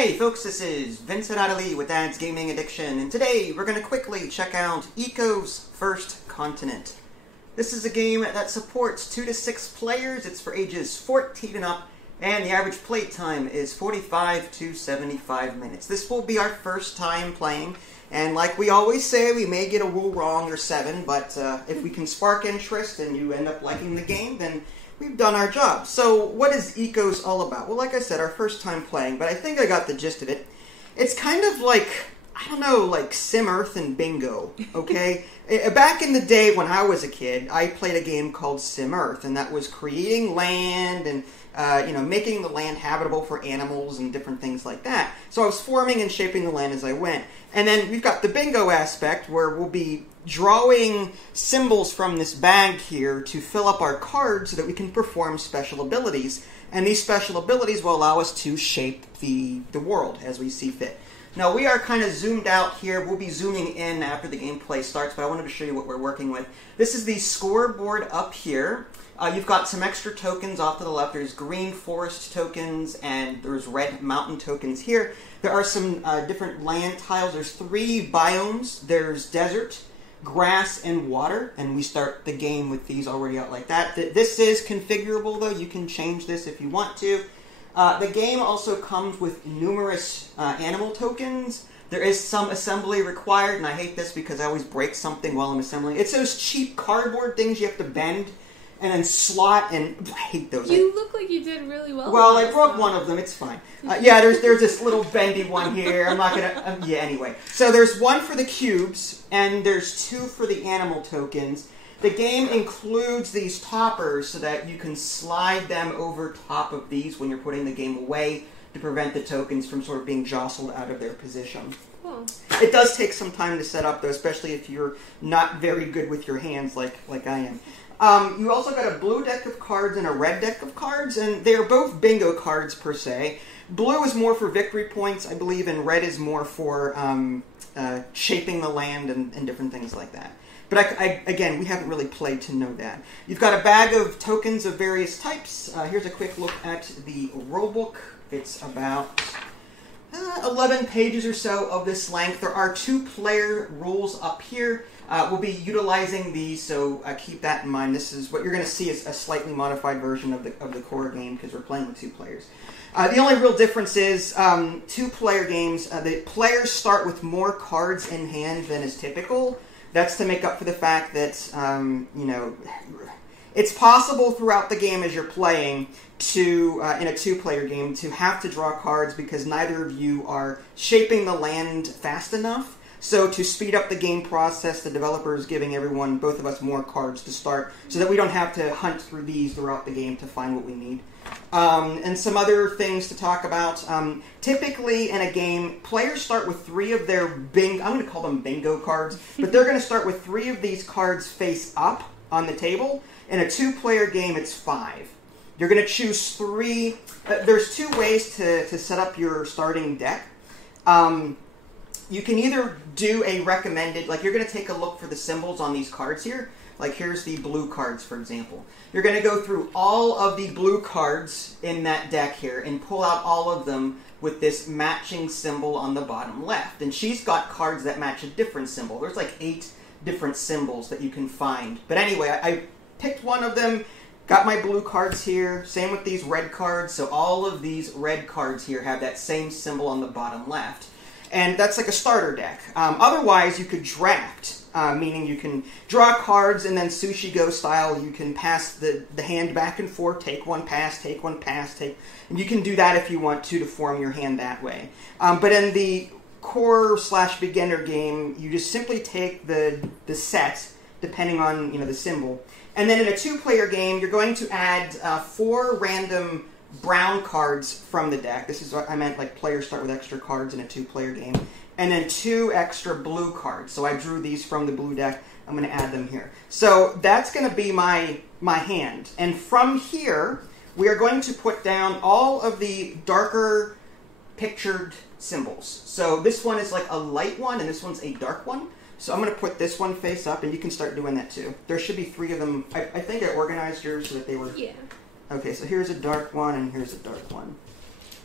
Hey folks, this is Vincent Adeli with Dad's Gaming Addiction, and today we're going to quickly check out Eco's First Continent. This is a game that supports 2 to 6 players. It's for ages 14 and up, and the average play time is 45 to 75 minutes. This will be our first time playing, and like we always say, we may get a rule wrong or 7, but if we can spark interest and you end up liking the game, then we've done our job. So what is Eco's all about? Well, like I said, our first time playing, but I think I got the gist of it. It's kind of like, I don't know, like Sim Earth and Bingo, okay? Back in the day when I was a kid, I played a game called Sim Earth, and that was creating land and making the land habitable for animals and different things like that. So I was forming and shaping the land as I went. And then we've got the bingo aspect where we'll be drawing symbols from this bag here to fill up our cards so that we can perform special abilities. And these special abilities will allow us to shape the world as we see fit. Now we are kind of zoomed out here. We'll be zooming in after the gameplay starts, but I wanted to show you what we're working with. This is the scoreboard up here. You've got some extra tokens off to the left. There's green forest tokens and there's red mountain tokens here. There are some different land tiles. There's 3 biomes. There's desert, grass, and water. And we start the game with these already out like that. This is configurable though. You can change this if you want to. The game also comes with numerous animal tokens. There is some assembly required, and I hate this because I always break something while I'm assembling. It's those cheap cardboard things you have to bend and then slot, and I hate those. You look like you did really well. Well, I broke one of them. It's fine. Yeah, there's this little bendy one here. I'm not gonna. Yeah, anyway. So there's 1 for the cubes, and there's 2 for the animal tokens. The game includes these toppers so that you can slide them over top of these when you're putting the game away to prevent the tokens from sort of being jostled out of their position. Cool. It does take some time to set up, though, especially if you're not very good with your hands like I am. You also got a blue deck of cards and a red deck of cards, and they are both bingo cards per se. Blue is more for victory points, I believe, and red is more for shaping the land and different things like that. But again, we haven't really played to know that. You've got a bag of tokens of various types. Here's a quick look at the rulebook. It's about 11 pages or so of this length. There are 2-player rules up here. We'll be utilizing these, so keep that in mind. This is what you're going to see is a slightly modified version of the core game because we're playing with 2 players. The only real difference is 2-player games. The players start with more cards in hand than is typical. That's to make up for the fact that it's possible throughout the game as you're playing to in a 2-player game to have to draw cards because neither of you are shaping the land fast enough. So to speed up the game process, the developer is giving both of us, more cards to start so that we don't have to hunt through these throughout the game to find what we need. And some other things to talk about. Typically in a game, players start with 3 of their I'm going to call them bingo cards, but they're going to start with 3 of these cards face up on the table. In a 2-player game, it's 5. You're going to choose 3. There's 2 ways to set up your starting deck. You can either do a recommended, like you're going to take a look for the symbols on these cards here. Like here's the blue cards, for example. You're going to go through all of the blue cards in that deck here and pull out all of them with this matching symbol on the bottom left. And she's got cards that match a different symbol. There's like 8 different symbols that you can find. But anyway, I picked one of them, got my blue cards here. Same with these red cards. So all of these red cards here have that same symbol on the bottom left. And that's like a starter deck. Otherwise, you could draft, meaning you can draw cards and then Sushi Go style, you can pass the hand back and forth, take one pass, take one pass, and you can do that if you want to form your hand that way. But in the core/beginner game, you just simply take the set, depending on the symbol. And then in a 2-player game, you're going to add 4 random brown cards from the deck. This is what I meant, like players start with extra cards in a 2-player game. And then 2 extra blue cards. So I drew these from the blue deck. I'm going to add them here. So that's going to be my hand. And from here, we are going to put down all of the darker pictured symbols. So this one is like a light one, and this one's a dark one. So I'm going to put this one face up, and you can start doing that too. There should be 3 of them. I think I organized yours so that they were... Yeah. Okay, so here's a dark one, and here's a dark one.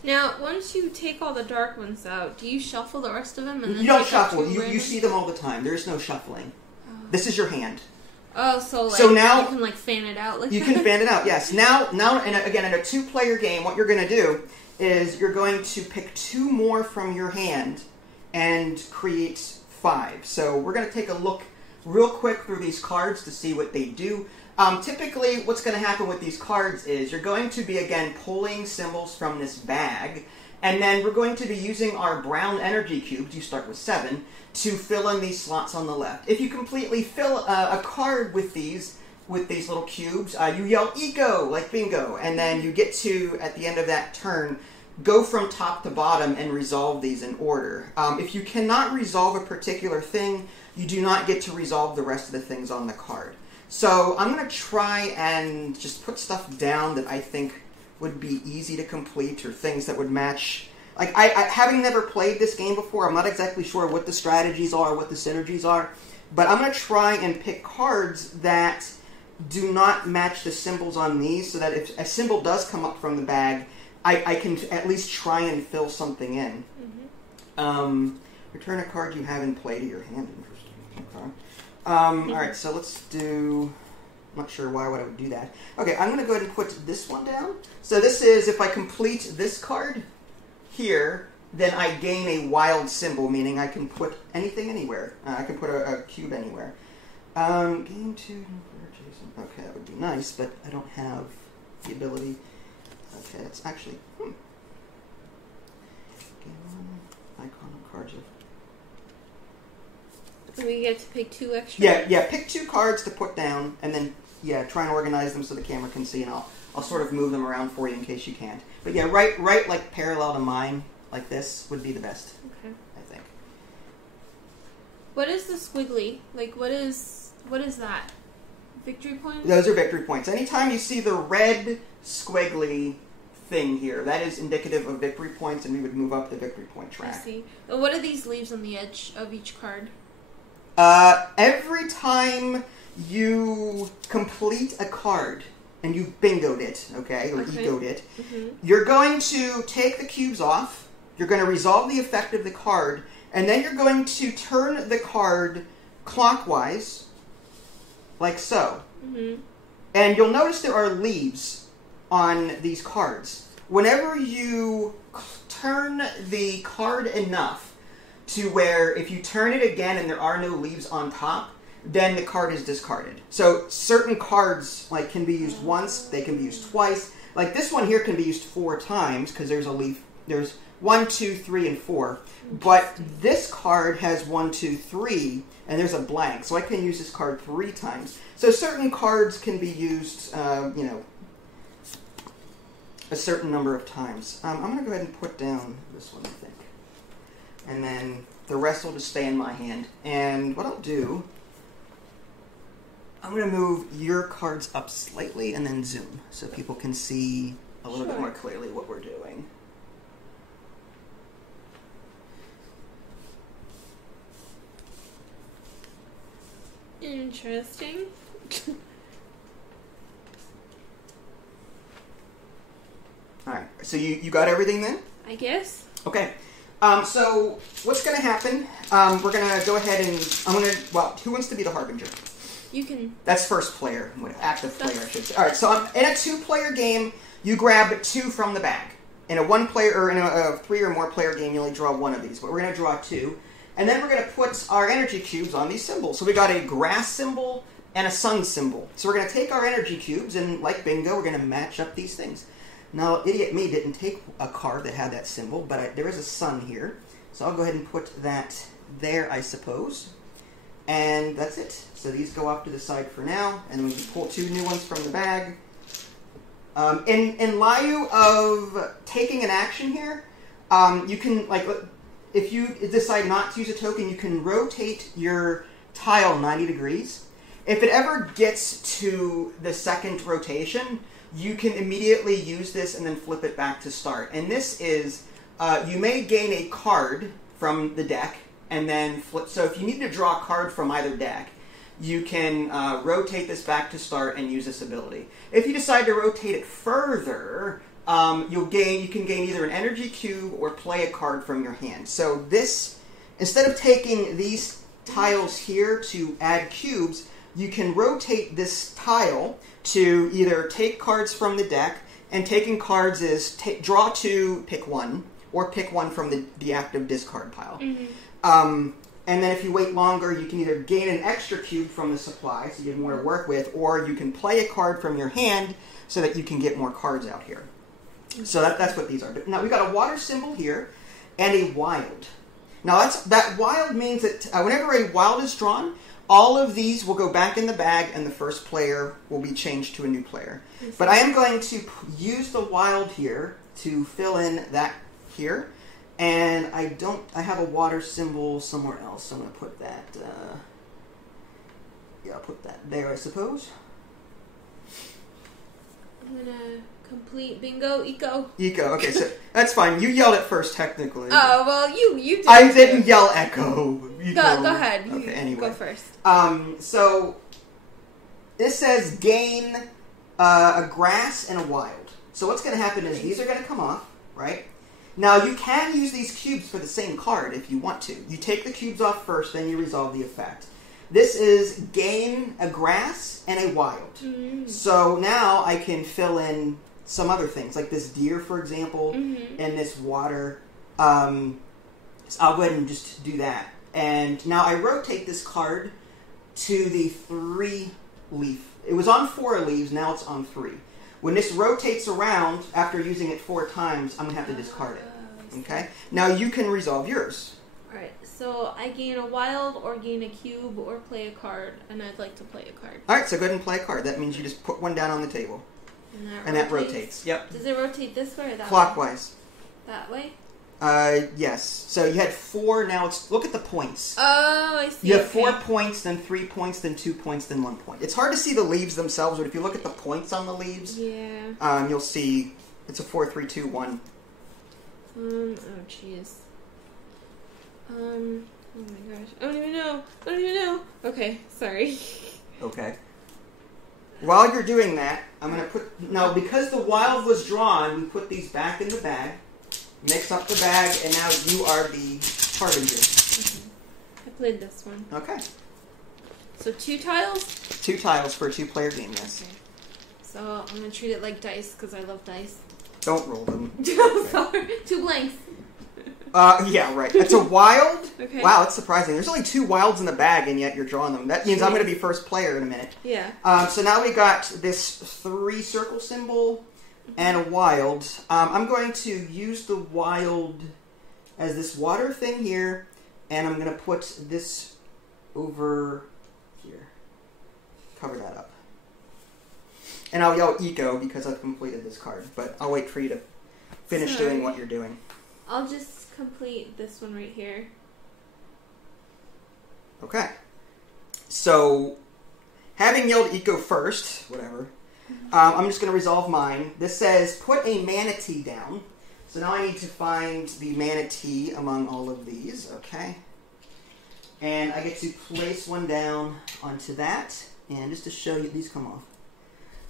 Now, once you take all the dark ones out, do you shuffle the rest of them? And then You don't shuffle. You see them all the time. There's no shuffling. Oh. This is your hand. Oh, so now you can like fan it out like you that? can fan it out, yes. Now, and again, in a 2-player game, what you're going to do is you're going to pick 2 more from your hand and create 5. So we're going to take a look real quick through these cards to see what they do. Typically, what's going to happen with these cards is you're going to be, again, pulling symbols from this bag, and then we're going to be using our brown energy cubes, you start with 7, to fill in these slots on the left. If you completely fill a card with these little cubes, you yell "Eco" like bingo, and then you get to, at the end of that turn, go from top to bottom and resolve these in order. If you cannot resolve a particular thing, you do not get to resolve the rest of the things on the card. So I'm going to try and just put stuff down that I think would be easy to complete, or things that would match. Like, I having never played this game before, I'm not exactly sure what the strategies are, what the synergies are, but I'm going to try and pick cards that do not match the symbols on these, so that if a symbol does come up from the bag, I can at least try and fill something in. Mm-hmm. Return a card you haven't played to your hand. Interesting. Okay. Alright, so let's do... I'm not sure why I would do that. Okay, I'm going to go ahead and put this one down. So this is, if I complete this card here, then I gain a wild symbol, meaning I can put anything anywhere. I can put a cube anywhere. Game 2... Okay, that would be nice, but I don't have the ability... Okay, that's actually... Game 1, icon of cards of... We get to pick 2 extra? Yeah, pick 2 cards to put down, and then, try and organize them so the camera can see, and I'll sort of move them around for you in case you can't. But yeah, right like parallel to mine, like this, would be the best, okay. I think. What is the squiggly? Like, what is that? Victory points? Those are victory points. Anytime you see the red squiggly thing here, that is indicative of victory points, and we would move up the victory point track. I see. And what are these leaves on the edge of each card? Every time you complete a card, and you bingoed it, okay, or ecoed it, you're going to take the cubes off, you're going to resolve the effect of the card, and then you're going to turn the card clockwise, like so. And you'll notice there are leaves on these cards. Whenever you turn the card enough to where if you turn it again and there are no leaves on top, then the card is discarded. So certain cards can be used once, they can be used twice. Like this one here can be used 4 times because there's a leaf. There's 1, 2, 3, and 4. But this card has 1, 2, 3, and there's a blank. So I can use this card 3 times. So certain cards can be used, a certain number of times. I'm going to go ahead and put down this one, I think. And then the rest will just stay in my hand. And what I'll do, I'm going to move your cards up slightly and then zoom so people can see a little bit more clearly what we're doing. Interesting. Alright, so you got everything then? I guess. Okay. So what's going to happen, we're going to go ahead and, who wants to be the Harbinger? You can. That's first player, active player, I should say. Alright, so in a 2-player game, you grab 2 from the bag. In a 1-player, or in a 3 or more player game, you only draw 1 of these, but we're going to draw 2. And then we're going to put our energy cubes on these symbols. So we got a grass symbol and a sun symbol. So we're going to take our energy cubes, and like bingo, we're going to match up these things. Now, idiot me didn't take a card that had that symbol, but there is a sun here. So I'll go ahead and put that there, I suppose. And that's it. So these go off to the side for now, and then we can pull 2 new ones from the bag. In lieu of taking an action here, you can, if you decide not to use a token, you can rotate your tile 90 degrees. If it ever gets to the second rotation, you can immediately use this and then flip it back to start. And this is, you may gain a card from the deck and then flip. So if you need to draw a card from either deck, you can rotate this back to start and use this ability. If you decide to rotate it further, you can gain either an energy cube or play a card from your hand. So this, instead of taking these tiles here to add cubes, you can rotate this tile to either take cards from the deck, and taking cards is draw 2, pick 1, or pick 1 from the active discard pile. And then if you wait longer, you can either gain an extra cube from the supply, so you have more to work with, or you can play a card from your hand so that you can get more cards out here. So that's what these are. Now, we've got a water symbol here and a wild. Now, that wild means that whenever a wild is drawn, all of these will go back in the bag, and the first player will be changed to a new player. But I am going to use the wild here to fill in that here. And I have a water symbol somewhere else, so I'm going to put that, I'll put that there, I suppose. I'm going to complete bingo, eco. Eco, okay, so that's fine. You yelled it first, technically. Oh, well, you did. I didn't yell echo. Go ahead. Okay, anyway. Go first. So, this says gain a grass and a wild. So what's going to happen is these are going to come off, right? Now, you can use these cubes for the same card if you want to. You take the cubes off first, then you resolve the effect. This is gain a grass and a wild. So now I can fill in some other things, like this deer, for example, and this water. So I'll go ahead and just do that. And now I rotate this card to the 3 leaf. It was on 4 leaves, now it's on 3. When this rotates around, after using it 4 times, I'm going to have to discard it. Okay? Now you can resolve yours. Alright, so I gain a wild or gain a cube or play a card, and I'd like to play a card. Alright, so go ahead and play a card. That means you just put one down on the table. And that rotates. Yep. Does it rotate this way or that Clockwise. way? That way? Yes. So you had 4, now look at the points. Oh, I see. You have 4 points, then 3 points, then 2 points, then 1 point. It's hard to see the leaves themselves, but if you look at the points on the leaves, you'll see it's a 4, 3, 2, 1. Oh, jeez. Oh my gosh. I don't even know. Okay, sorry. Okay. While you're doing that, I'm going to put... Now, because the wild was drawn, we put these back in the bag. Mix up the bag, and now you are the harbinger. I played this one. Okay. So 2 tiles? 2 tiles for a 2-player game, yes. Okay. So I'm going to treat it like dice, because I love dice. Don't roll them. Sorry. 2 blanks. Yeah, right. It's a wild. Okay. Wow, that's surprising. There's only 2 wilds in the bag, and yet you're drawing them. That means I'm going to be first player in a minute. Yeah. So now we got this 3 circle symbol and a wild. I'm going to use the wild as this water thing here, and I'm going to put this over here. Cover that up. And I'll yell eco because I've completed this card, but I'll wait for you to finish doing what you're doing. I'll just complete this one right here. Okay. So, having yelled eco first, whatever, I'm just going to resolve mine. This says, put a manatee down. So now I need to find the manatee among all of these, okay? And I get to place one down onto that. And just to show you, these come off.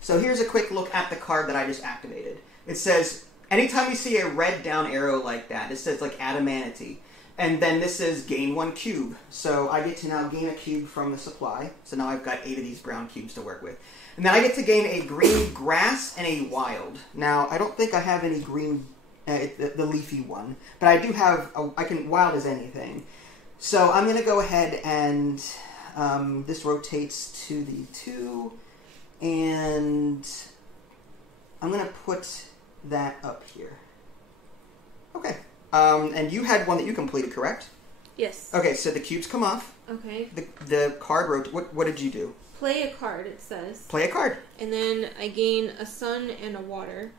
So here's a quick look at the card that I just activated. It says, anytime you see a red down arrow like that, it says like add a manatee. And then this says gain 1 cube. So I get to now gain a cube from the supply. So now I've got 8 of these brown cubes to work with. And then I get to gain a green grass and a wild. Now, I don't think I have any green, the leafy one. But I do have, wild as anything. So I'm going to go ahead and this rotates to the 2. And I'm going to put that up here. Okay. And you had one that you completed, correct? Yes. Okay, so the cubes come off. Okay. The card wrote. What did you do? Play a card, it says. Play a card. And then I gain a sun and a water.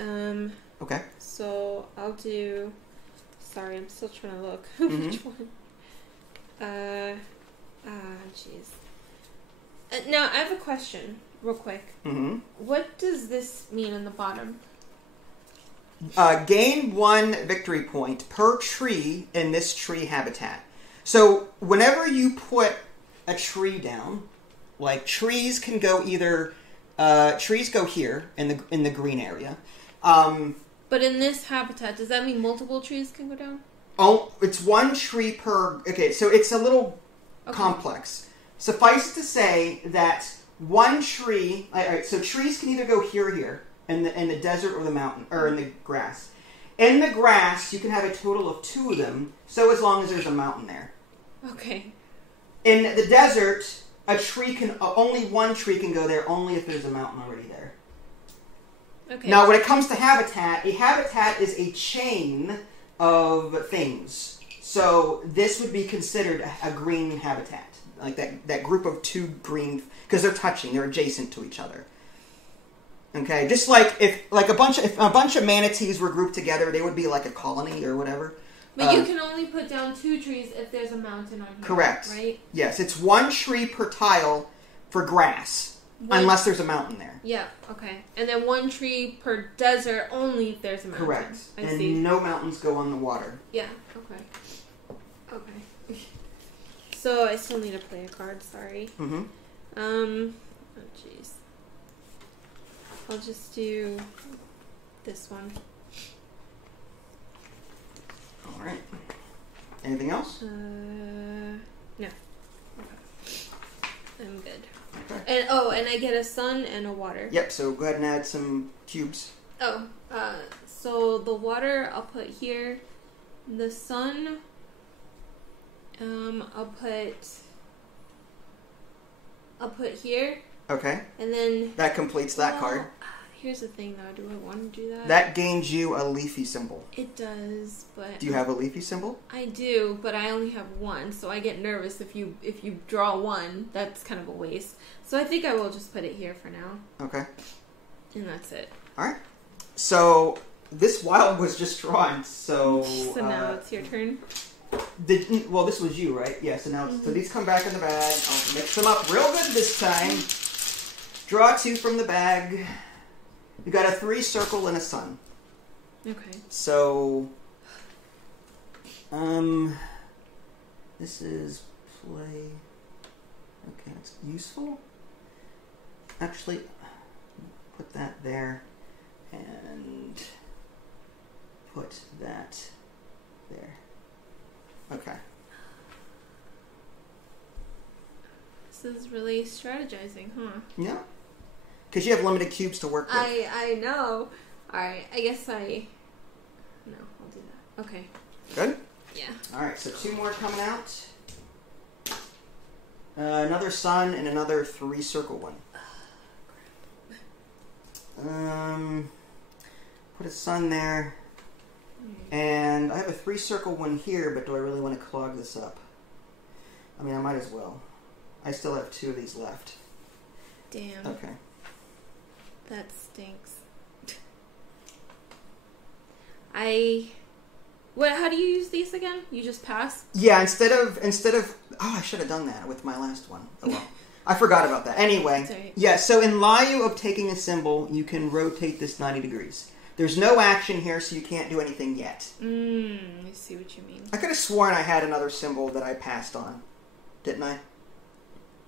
Okay. So I'll do... Sorry, I'm still trying to look. Which one? Jeez. Now, I have a question, real quick. What does this mean on the bottom? Gain 1 victory point per tree in this tree habitat. So whenever you put a tree down, like trees can go either trees go here in the green area. But in this habitat, does that mean multiple trees can go down? Oh, it's one tree per... Okay, so it's a little complex. Suffice to say that one tree... All right, so trees can either go here or here, in the desert or the mountain, or in the grass. In the grass, you can have a total of 2 of them, so as long as there's a mountain there. Okay. In the desert, only one tree can go there, only if there's a mountain already there. Okay. Now, when it comes to habitat, a habitat is a chain of things. So this would be considered a green habitat, like that group of 2 green, because they're touching, they're adjacent to each other. Okay, just like if a bunch of manatees were grouped together, they would be like a colony or whatever. But you can only put down 2 trees if there's a mountain on here. Correct. Right? Yes, it's 1 tree per tile for grass, unless there's a mountain there. Yeah, okay. And then 1 tree per desert only if there's a mountain. Correct. I and see. No mountains go on the water. Yeah, okay. Okay. So I still need to play a card, sorry. Mm-hmm. Oh jeez. I'll just do this one. Alright. Anything else? No. Okay. I'm good. Okay. And I get a sun and a water. Yep, so go ahead and add some cubes. So the water I'll put here. The sun, I'll put here. Okay. And then... That completes that card. Here's the thing though, do I want to do that? That gains you a leafy symbol. It does, but... Do you have a leafy symbol? I do, but I only have 1, so I get nervous if you draw 1. That's kind of a waste. So I think I will just put it here for now. Okay. And that's it. Alright. So, this wild was just drawn, so... So now it's your turn. Well, this was you, right? Yeah, so now so these come back in the bag. I'll mix them up real good this time. Draw 2 from the bag. You got a 3 circle and a sun. Okay. So, this is play. Okay, that's useful. Actually, put that there and put that there. Okay. This is really strategizing, huh? Yeah. Because you have limited cubes to work with. I know. Alright, I guess No, I'll do that. Okay. Good? Yeah. Alright, so 2 more coming out. Another sun and another 3 circle one. Put a sun there. And I have a 3 circle one here, but do I really want to clog this up? I mean, I might as well. I still have 2 of these left. Damn. Okay. That stinks. How do you use these again? You just pass? Yeah, instead of I should have done that with my last one. Oh well. I forgot about that. Anyway. Sorry. Yeah, so in lieu of taking a symbol, you can rotate this 90 degrees. There's no action here, so you can't do anything yet. I see what you mean. I could have sworn I had another symbol that I passed on. Didn't I?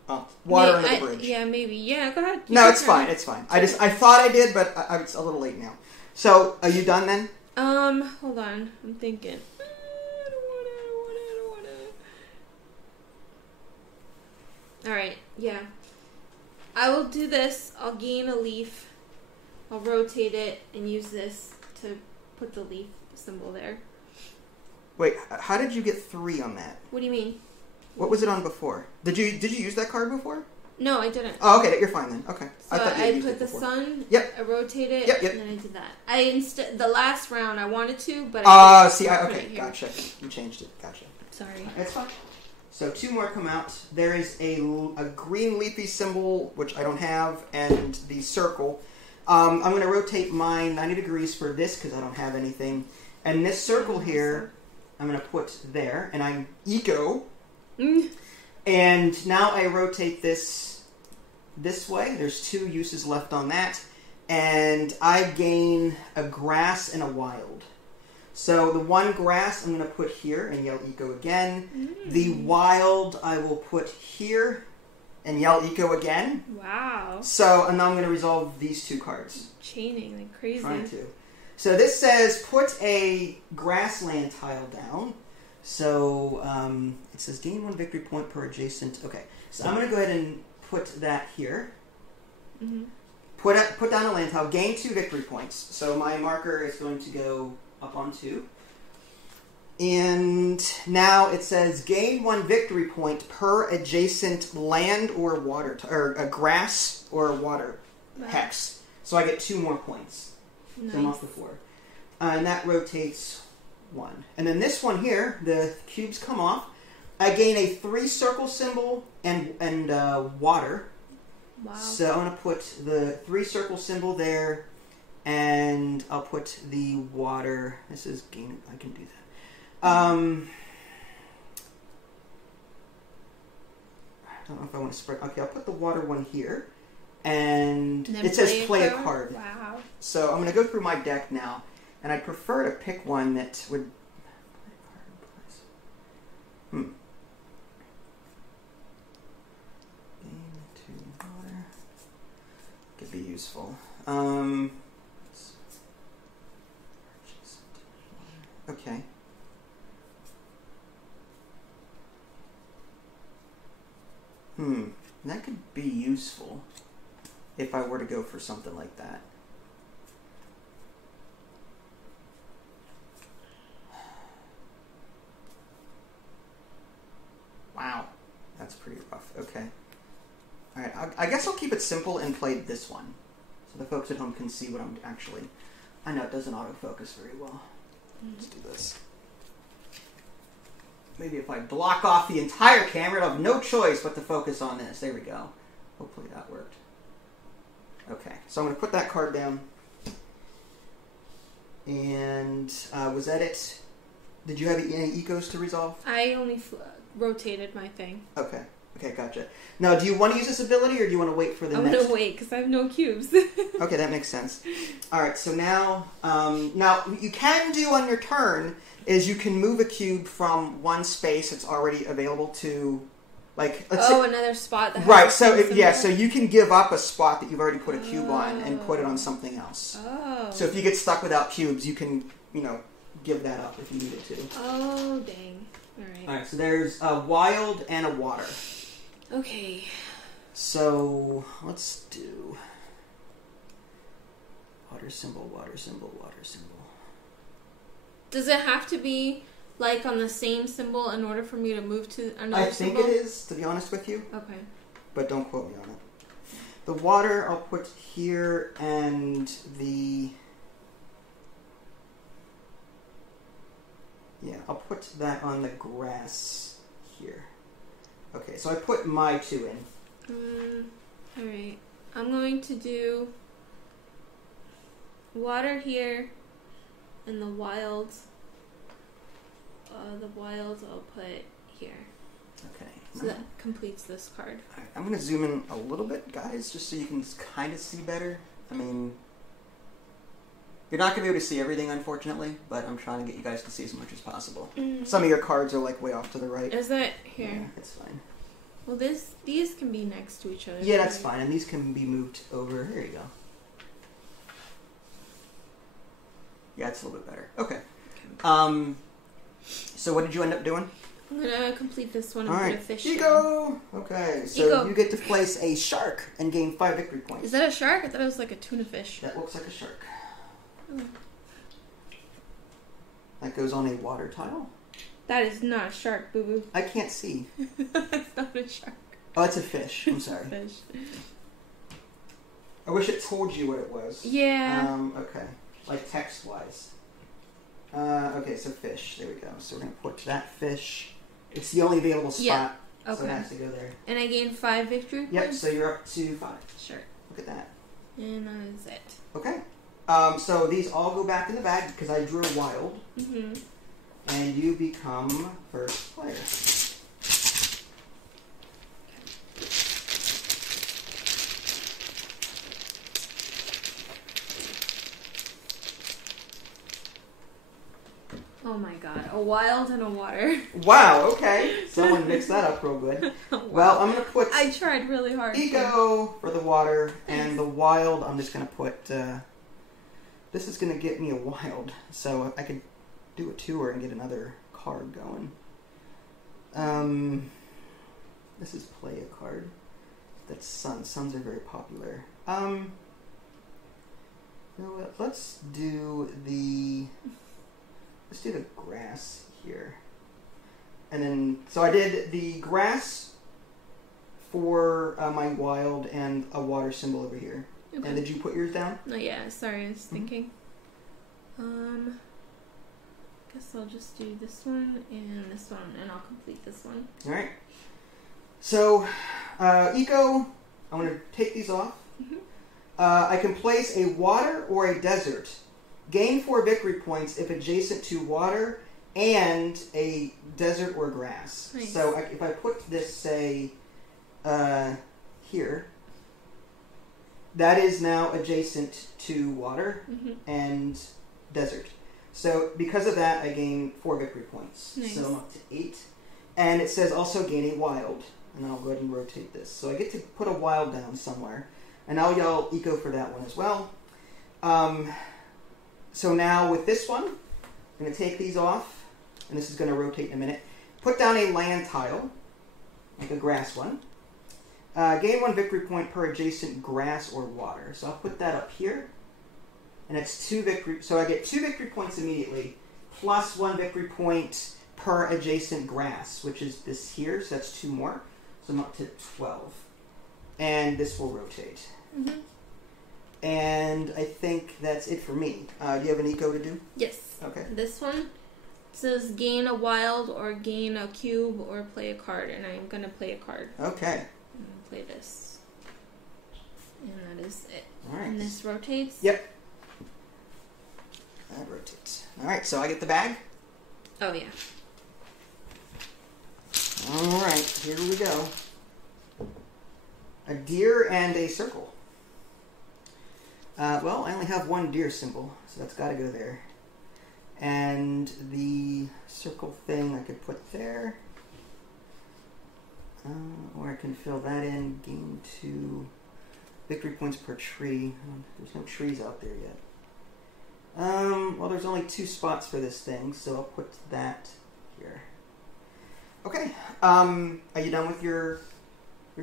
Oh, water under the bridge. Yeah, maybe. Yeah, go ahead. No, it's fine. It's fine. I thought I did, but it's a little late now. So, are you done then? Hold on. I'm thinking. I don't wanna. Alright, yeah. I will do this. I'll gain a leaf. I'll rotate it and use this to put the leaf symbol there. Wait, how did you get 3 on that? What do you mean? What was it on before? Did you use that card before? No, I didn't. Oh, okay, you're fine then. Okay. So I put the sun. Yep. I rotate it. Yep. And then I did that. The last round I wanted to, but okay, gotcha. You changed it. Gotcha. Sorry. It's fine. So 2 more come out. There is a green leafy symbol, which I don't have, and the circle. I'm going to rotate mine 90 degrees for this because I don't have anything. And this circle here, I'm going to put there, and I'm eco. And now I rotate this way. There's 2 uses left on that. And I gain a grass and a wild. So the 1 grass I'm going to put here and yell eco again. The wild I will put here and yell eco again. Wow. So, and now I'm going to resolve these 2 cards. Chaining like crazy. Trying to. So this says put a grassland tile down. So it says gain 1 victory point per adjacent. Okay, so I'm going to go ahead and put that here. Mm-hmm. Put down a land tile, gain 2 victory points. So my marker is going to go up on 2. And now it says gain 1 victory point per adjacent land or water, or a grass or water hex. So I get 2 more points. Nice. So I'm off the 4. And that rotates 1. And then this one here, the cubes come off. I gain a 3 circle symbol and water. Wow. So I'm going to put the 3 circle symbol there, and I'll put the water. This is gain. I can do that. I don't know if I want to spread. Okay, I'll put the water one here, and it says play a card. Wow. So I'm going to go through my deck now, and I'd prefer to pick one that would. Gain 2 water could be useful. Okay. That could be useful if I were to go for something like that. Wow, that's pretty rough. Okay. Alright, I guess I'll keep it simple and play this one. So the folks at home can see what I'm actually... I know it doesn't autofocus very well. Let's do this. Maybe if I block off the entire camera, I'll have no choice but to focus on this. There we go. Hopefully that worked. Okay, so I'm going to put that card down. And was that it? Did you have any ecos to resolve? I only rotated my thing. Okay. Okay, gotcha. Now, do you want to use this ability, or do you want to wait for the next? I'm going to wait, because I have no cubes. Okay, that makes sense. All right, so now what you can do on your turn is you can move a cube from one space that's already available to, like, let's say, another spot. That right, so so you can give up a spot that you've already put a cube on and put it on something else. Oh. So if you get stuck without cubes, you can, give that up if you needed to. Oh, dang. All right. All right, so there's a wild and a water. Okay. So let's do water symbol, water symbol, water symbol. Does it have to be like on the same symbol in order for me to move to another symbol? I think it is, to be honest with you. Okay. But don't quote me on it. The water I'll put here, and I'll put that on the grass here. Okay, so I put my 2 in. Alright. I'm going to do water here, and the wilds. I'll put here. Okay. So that completes this card. All right, I'm going to zoom in a little bit, guys, just so you can kind of see better. I mean, you're not going to be able to see everything, unfortunately, but I'm trying to get you guys to see as much as possible. Some of your cards are like way off to the right. Is that here? Yeah, it's fine. Well, these can be next to each other. Yeah, that's fine, and these can be moved over. Here you go. Yeah, it's a little bit better. Okay. So what did you end up doing? I'm gonna complete this one and put a fish. Ego! Okay, so you get to place a shark and gain 5 victory points. Is that a shark? I thought it was like a tuna fish. That looks like a shark. Oh. That goes on a water tile. That is not a shark, boo boo. I can't see. It's not a shark. Oh, it's a fish. I'm sorry. Fish. I wish it told you what it was. Yeah. Okay. Like text-wise. Okay, so fish. There we go. So we're going to put that fish. It's the only available spot. Yeah. Okay. So it has to go there. And I gain 5 victory points? Yep, so you're up to 5. Sure. Look at that. And that is it. Okay. So these all go back in the bag because I drew a wild. Mm-hmm. And you become first player. Oh my my god. A wild and a water. Wow, okay. Someone mixed that up real good. Wow. Well, I'm going to put... I tried really hard. Eco for the water, and the wild, I'm just going to put... this is going to get me a wild, so I could do a tour and get another card going. This is play a card. That's Sun. Suns are very popular. You know what? Let's do the grass here. And then, so I did the grass for my wild and a water symbol over here. Okay. And did you put yours down? Oh yeah, sorry, I was thinking. Guess I'll just do this one, and I'll complete this one. Alright. So, Eco, I'm going to take these off. Mm-hmm. I can place a water or a desert. Gain 4 victory points if adjacent to water and a desert or grass. Nice. So if I put this, say, here, that is now adjacent to water and desert. So because of that, I gain 4 victory points. Nice. So I'm up to 8. And it says also gain a wild. And I'll go ahead and rotate this. So I get to put a wild down somewhere. And I'll yell Eco for that one as well. So now with this one, I'm going to take these off. And this is going to rotate in a minute. Put down a land tile, like a grass one. Gain 1 victory point per adjacent grass or water. So I'll put that up here. And it's 2 victory. So I get 2 victory points immediately, plus 1 victory point per adjacent grass, which is this here. So that's 2 more. So I'm up to 12. And this will rotate. Mm-hmm. And I think that's it for me. Do you have an eco to do? Yes. Okay. This one says gain a wild or gain a cube or play a card, and I'm going to play a card. Okay. I'm going to play this. And that is it. All right. And this rotates? Yep. That rotates. All right, so I get the bag? Oh, yeah. All right, here we go. A deer and a circle. Well, I only have 1 deer symbol, so that's got to go there. And the circle thing I could put there. Or I can fill that in, gain 2 victory points per tree. There's no trees out there yet. Well, there's only 2 spots for this thing, so I'll put that here. Okay. Are you done with your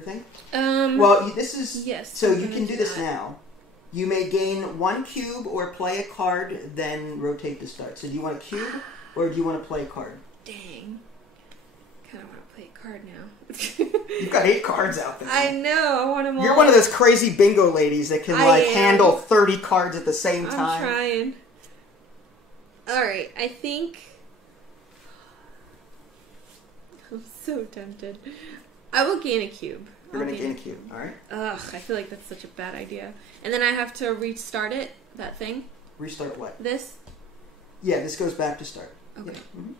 thing? Well, this is... Yes. So you can do this now. You may gain 1 cube or play a card, then rotate to start. So do you want a cube, or do you want to play a card? Dang. Kind of want to play a card now. You've got 8 cards out there. I know. I want them all. You're one of those crazy bingo ladies that can handle 30 cards at the same time. I'm trying. Alright, I think... I'm so tempted. I will gain a cube. You're going to gain a cube, alright? Ugh, I feel like that's such a bad idea. And then I have to restart it, that thing. Restart what? This? Yeah, this goes back to start. Okay. Yeah. Mm-hmm.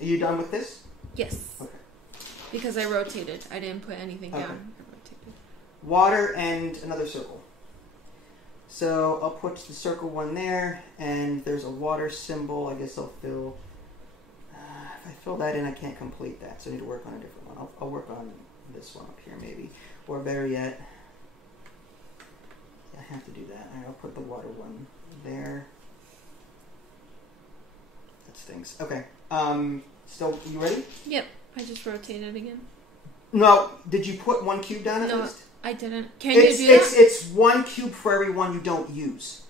Are you done with this? Yes. Okay. Because I rotated. I didn't put anything down. I rotated. Water and another circle. So I'll put the circle one there, and there's a water symbol. I guess I'll fill... if I fill that in, I can't complete that, so I need to work on a different one. I'll work on this one up here, maybe. Or better yet... I have to do that. All right, I'll put the water one there. That stinks. Okay. Still, you ready? Yep. I just rotated again. No. Did you put 1 cube down at least? I didn't. Can you do that? It's 1 cube for every one you don't use.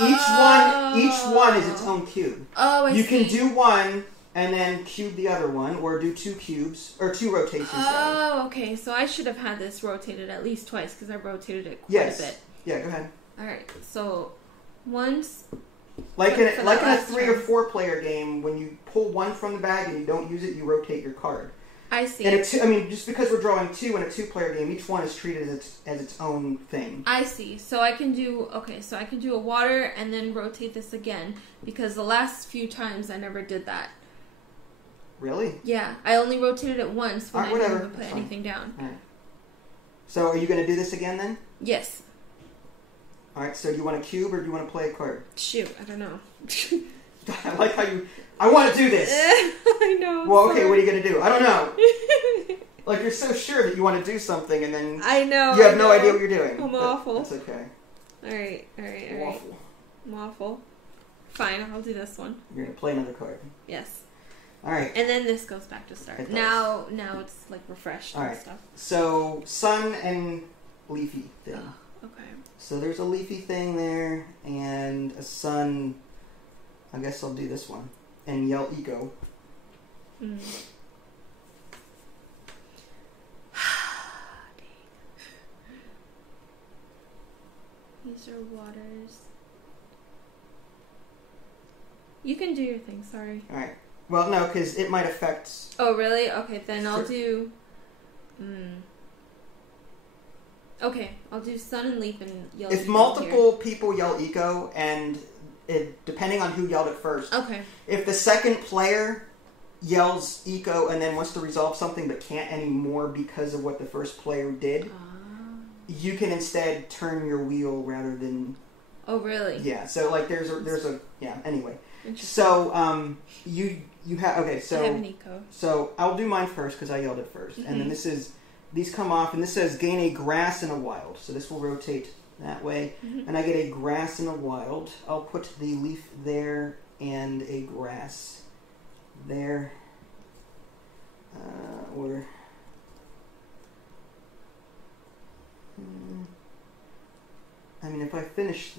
Each one is its own cube. Oh, I see. You can do 1 and then cube the other one, or do 2 cubes, or 2 rotations. Oh, okay. So I should have had this rotated at least twice, because I rotated it quite a bit. Yeah, go ahead. Alright, so once... Like in a 3 or 4 player game, when you pull 1 from the bag and you don't use it, you rotate your card. I see. And just because we're drawing 2 in a 2-player game, each one is treated as its own thing. I see. So I can do a water and then rotate this again, because the last few times I never did that. Really? Yeah, I only rotated it once when I didn't even put anything down. All right. So are you going to do this again then? Yes. All right. So do you want a cube or do you want to play a card? Shoot, I don't know. I like how you... I want to do this! I know. Well, okay, what are you going to do? I don't know. Like, you're so sure that you want to do something, and then... I know. You have no idea what you're doing. I'm awful. That's okay. Alright. Waffle. I'm awful. Fine, I'll do this one. You're going to play another card. Yes. Alright. And then this goes back to start. Now it's like refreshed and stuff. So, sun and leafy thing. Oh, okay. So there's a leafy thing there, and a sun. I guess I'll do this one. And yell eco. Mm. These are waters. You can do your thing, sorry. Alright. Well, no, because it might affect... Oh, really? Okay, then I'll do... Okay, I'll do sun and leaf and yell If eco multiple people yell eco, and depending on who yelled it first... Okay. If the second player yells eco and then wants to resolve something but can't anymore because of what the first player did, you can instead turn your wheel rather than... Oh, really? Yeah, so like there's a yeah, anyway. So you have okay, so I have an eco. So I'll do mine first because I yelled it 1st. And then these come off, and this says gain a grass and a wild. So this will rotate that way. And I get a grass and a wild. I'll put the leaf there and a grass there. Or I mean, if I finish...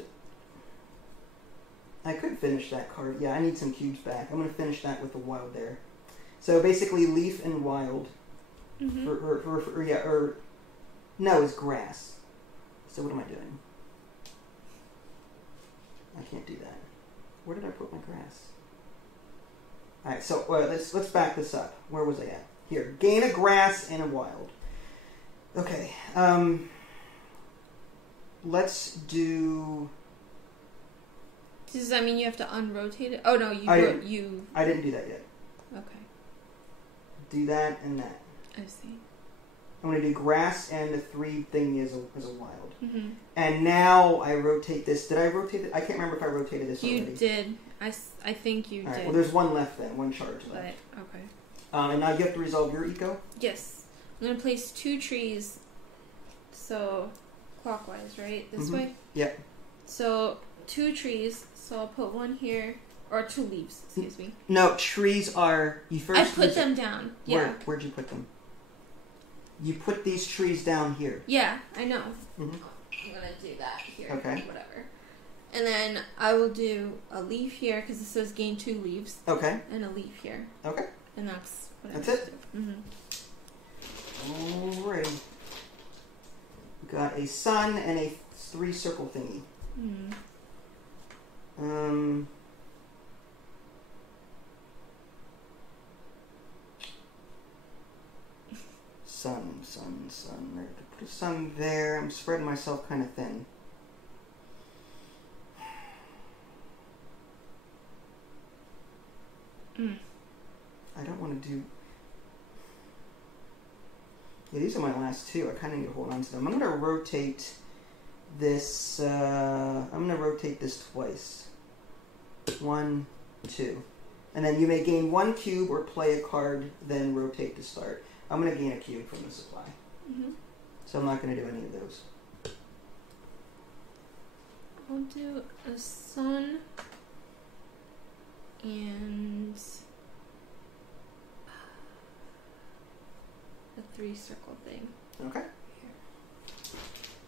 I could finish that card. Yeah, I need some cubes back. I'm going to finish that with the wild there. So basically, leaf and wild. No, it's grass. So what am I doing? I can't do that. Where did I put my grass? Alright, so let's back this up. Where was I at? Here. Gain a grass and a wild. Okay. Let's do... Does that mean you have to unrotate it? Oh, no, I didn't do that yet. Okay. Do that and that. I see. I'm going to do grass and the 3 thingy as a wild. And now I rotate this. Did I rotate it? I can't remember if I rotated this already. You did. I think you did. Well, there's one left then. One charge left. But, okay. And now you have to resolve your eco? Yes. I'm going to place 2 trees. So, clockwise, right? This way? Yep. So, 2 trees. So I'll put 1 here. Or 2 leaves, excuse me. No, trees are... I put them down. Yeah. Where'd you put them? You put these trees down here. Yeah, I know. I'm going to do that here. Okay. Whatever. And then I will do a leaf here because it says gain 2 leaves. Okay. And a leaf here. Okay. And that's what That's it? Alrighty. We got a sun and a 3 circle thingy. Sun. Right, put a sun there. I'm spreading myself kind of thin. I don't want to do... Yeah, these are my last 2. I kind of need to hold on to them. I'm going to rotate this... I'm going to rotate this twice. 1, 2. And then you may gain 1 cube or play a card, then rotate to start. I'm going to gain a cube from the supply. So I'm not going to do any of those. I'll do a sun and a 3 circle thing. Okay.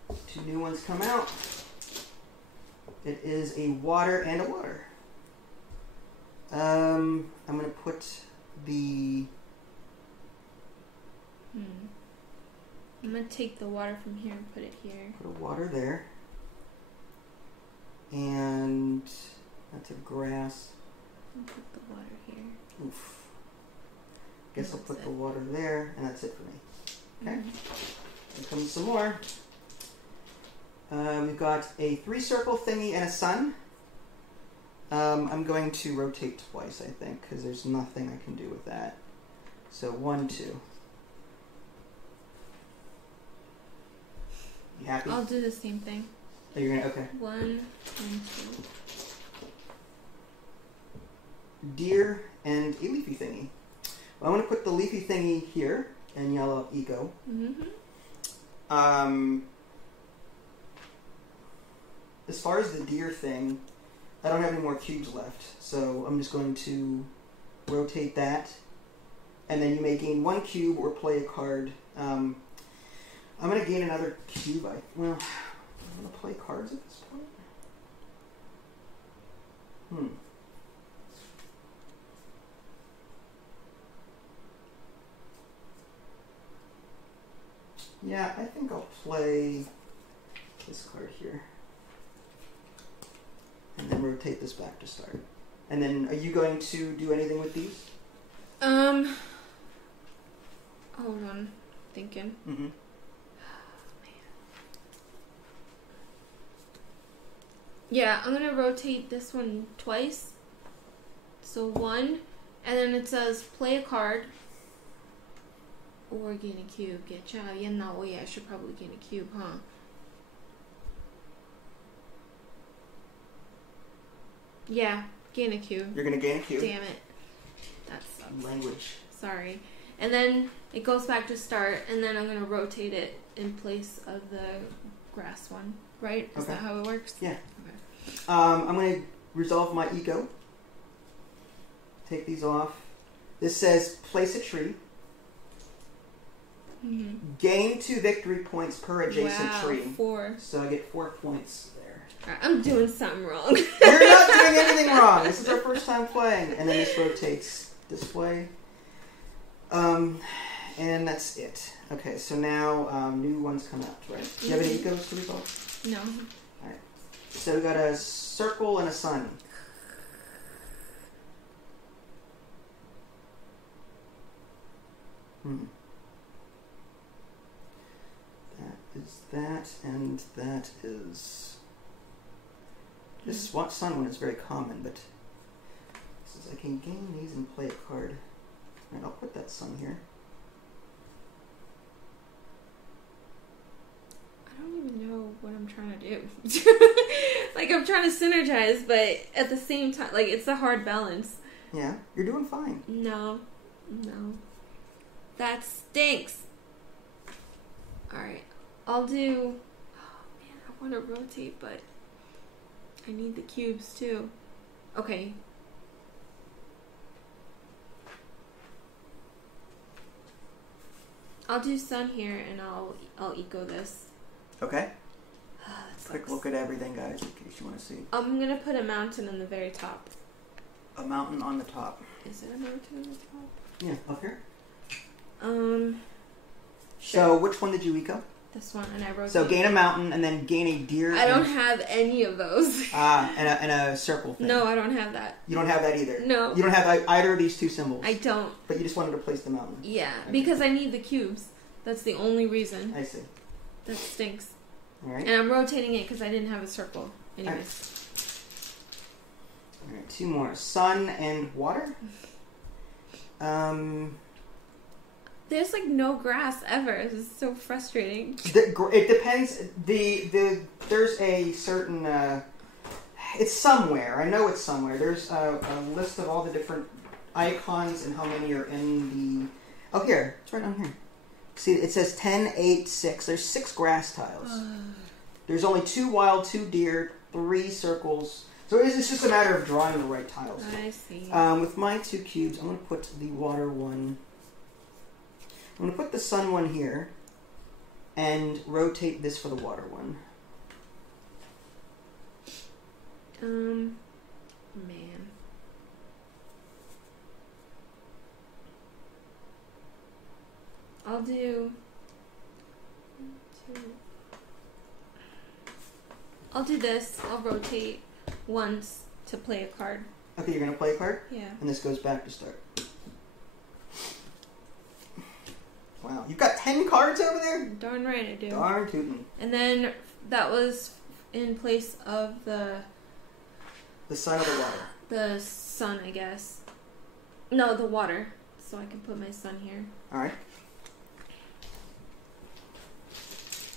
Here. 2 new ones come out. It is a water and a water. I'm going to put the... I'm going to take the water from here and put it here. Put a water there. And that's a grass. I'll put the water here. Oof. Guess I'll put the water there, and that's it for me. Okay. Here comes some more. We've got a 3 circle thingy and a sun. I'm going to rotate twice, I think, because there's nothing I can do with that. So 1, 2. You happy? I'll do the same thing. Oh, you're gonna... Okay. 1 and 2. deer, and a leafy thingy. Well, I'm going to put the leafy thingy here in yellow eco. As far as the deer thing, I don't have any more cubes left, so I'm just going to rotate that. And then you may gain 1 cube or play a card. I'm going to gain another cube. I'm going to play cards at this point. Yeah, I think I'll play this card here. And then rotate this back to start. And then, are you going to do anything with these? Hold on. Thinking. Mm-hmm. Yeah, I'm gonna rotate this one twice. So 1, and then it says play a card. Or gain a cube. Yeah, I should probably gain a cube, huh? Yeah, gain a cube. You're going to gain a cube. Damn it. That sucks. Language. Sorry. And then it goes back to start, and then I'm going to rotate it in place of the grass one. Right? Is that how it works? Yeah. Okay. I'm going to resolve my eco. Take these off. This says place a tree. Gain 2 victory points per adjacent tree. 4. So I get 4 points there. Right, I'm doing something wrong. You're not doing anything wrong. This is our first time playing. And then this rotates display. And that's it. Okay, so now new ones come out, right? Do you have any ecos to resolve? No. Alright. So we got a circle and a sun. That is that, and that is... This sun one is very common, but since I can gain these and play a card, alright, I'll put that sun here. I don't even know what I'm trying to do. Like, I'm trying to synergize, but at the same time, like, it's a hard balance. Yeah, you're doing fine. No. That stinks. Alright, I'll do... Oh, man, I want to rotate, but I need the cubes, too. Okay. I'll do sun here, and I'll eco this. Okay. Quick look at everything, guys, in case you want to see. I'm going to put a mountain on the very top. A mountain on the top. Is it a mountain on the top? Yeah, up here. Sure. So, which one did you eco? This one, and I wrote. So, gain a mountain, and then gain a deer. I don't have any of those. And a circle thing. No, I don't have that. You don't have that either? No. You don't have either of these 2 symbols? I don't. But you just wanted to place the mountain? Yeah, okay. Because I need the cubes. That's the only reason. I see. That stinks. Alright. And I'm rotating it because I didn't have a circle. Anyways. Alright, 2 more. Sun and water. There's like no grass ever. This is so frustrating. It depends. There's a certain. It's somewhere. I know it's somewhere. There's a list of all the different icons and how many are in the. Oh, here. It's right on here. See, it says 10, 8, 6. There's 6 grass tiles. There's only 2 wild, 2 deer, 3 circles. So it's just a matter of drawing the right tiles. I see. With my 2 cubes, I'm going to put the water one. I'm going to put the sun one here and rotate this for the water one. Man. I'll do... I'll do this. I'll rotate once to play a card. Okay, you're going to play a card? Yeah. And this goes back to start. Wow, you've got 10 cards over there? Darn right I do. Darn tootin'. And then that was in place of the... The sun or the water? The sun, I guess. No, the water. So I can put my sun here. Alright.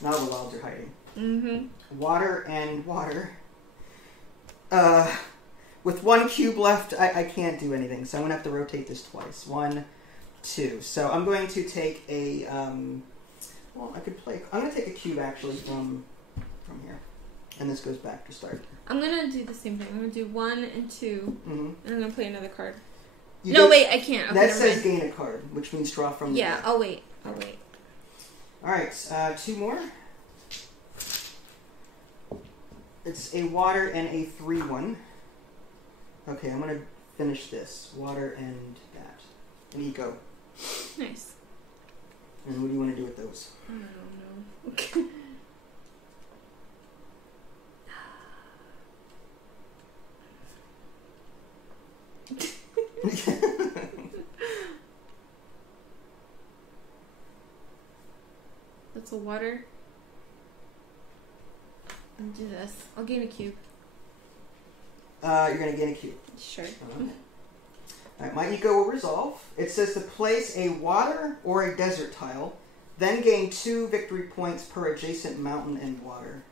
Now the wilds are hiding. Mm-hmm. Water and water. With 1 cube left, I can't do anything, so I'm going to have to rotate this twice. 1, 2. So I'm going to take a... well, I could play... I'm going to take a cube, actually, from here. And this goes back to start. I'm going to do the same thing. I'm going to do 1 and 2, and I'm going to play another card. Wait, I can't. Okay, that says gain a card, which means draw from the deck. I'll wait. Alright, 2 more. It's a water and a 3-1. Okay, I'm going to finish this. Water and that. An eco. Nice. And what do you want to do with those? I don't know. Okay. That's a water. I'll do this. I'll gain a cube. You're going to gain a cube. Sure. Alright, my eco will resolve. It says to place a water or a desert tile, then gain 2 victory points per adjacent mountain and water.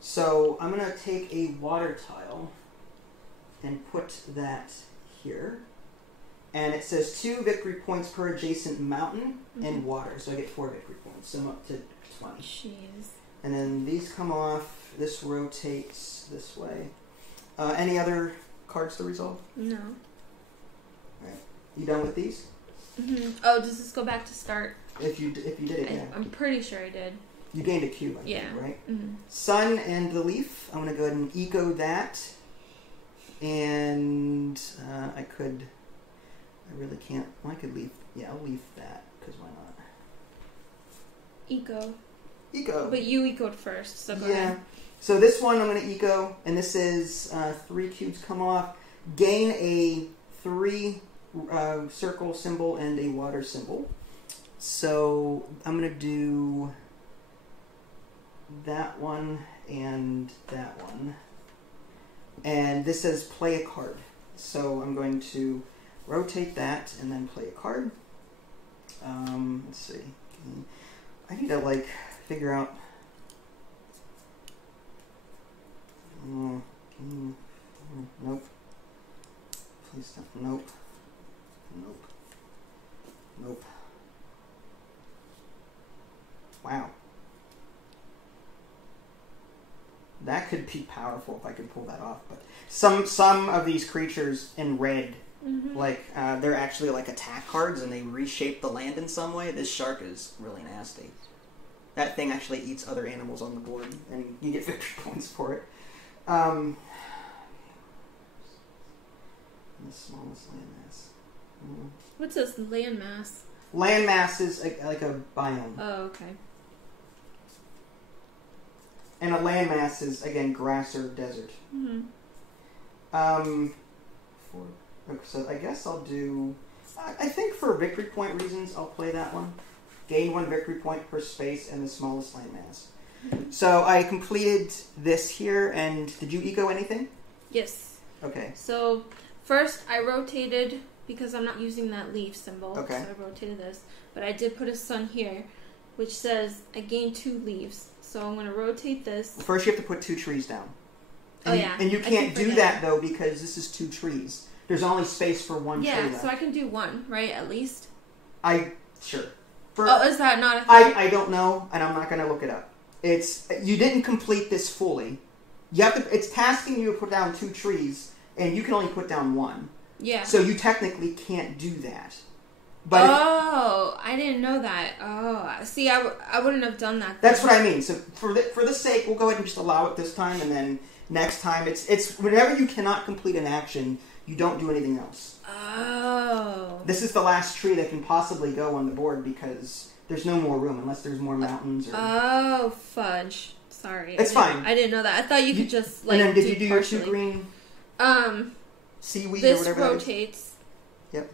So I'm going to take a water tile and put that here. And it says 2 victory points per adjacent mountain and water. So I get 4 victory points. So I'm up to 20. Jeez. And then these come off. This rotates this way. Any other cards to resolve? No. Alright. You done with these? Oh, does this go back to start? If you did it, yeah. I'm pretty sure I did. You gained a cube, I think, right? Mm-hmm. Sun and the leaf. I'm going to go ahead and eco that. And I really can't. Well, I could leave. Yeah, I'll leave that, because why not? Eco. But you ecoed first, so go ahead. So this one I'm going to eco, and this is 3 cubes come off. Gain a 3 circle symbol and a water symbol. So I'm going to do that one and that one. And this says play a card. So I'm going to rotate that and then play a card. Let's see. I need to figure out. Nope. Please don't. Nope. Wow. That could be powerful if I could pull that off. But some of these creatures in red, they're actually like attack cards and they reshape the land in some way. This shark is really nasty. That thing actually eats other animals on the board, and you get victory points for it. The smallest landmass. What's this landmass? Landmass is like a biome. Oh, okay. And a landmass is, again, grass or desert. So I guess I'll do... I think for victory point reasons, I'll play that one. Gain 1 victory point per space and the smallest landmass. So I completed this here, and did you eco anything? Yes. Okay. So first I rotated, because I'm not using that leaf symbol, okay. So I rotated this. But I did put a sun here, which says I gained 2 leaves. So I'm going to rotate this. First you have to put 2 trees down. And yeah. And you can't do that, though, because this is 2 trees. There's only space for 1 tree left. Yeah, so I can do 1, right, at least? Sure. Is that not a thing? I don't know, and I'm not going to look it up. You didn't complete this fully. It's tasking you to put down 2 trees, and you can only put down 1. Yeah. So you technically can't do that. But I didn't know that. Oh, see, I wouldn't have done that. That's what I mean. So for the sake, we'll go ahead and just allow it this time, and then next time, it's whenever you cannot complete an action, you don't do anything else. Oh. This is the last tree that can possibly go on the board because there's no more room unless there's more mountains. Oh, fudge. Sorry. It's fine. I didn't know that. I thought you could just, And then did you do your 2 green seaweed or whatever? This rotates. Yep.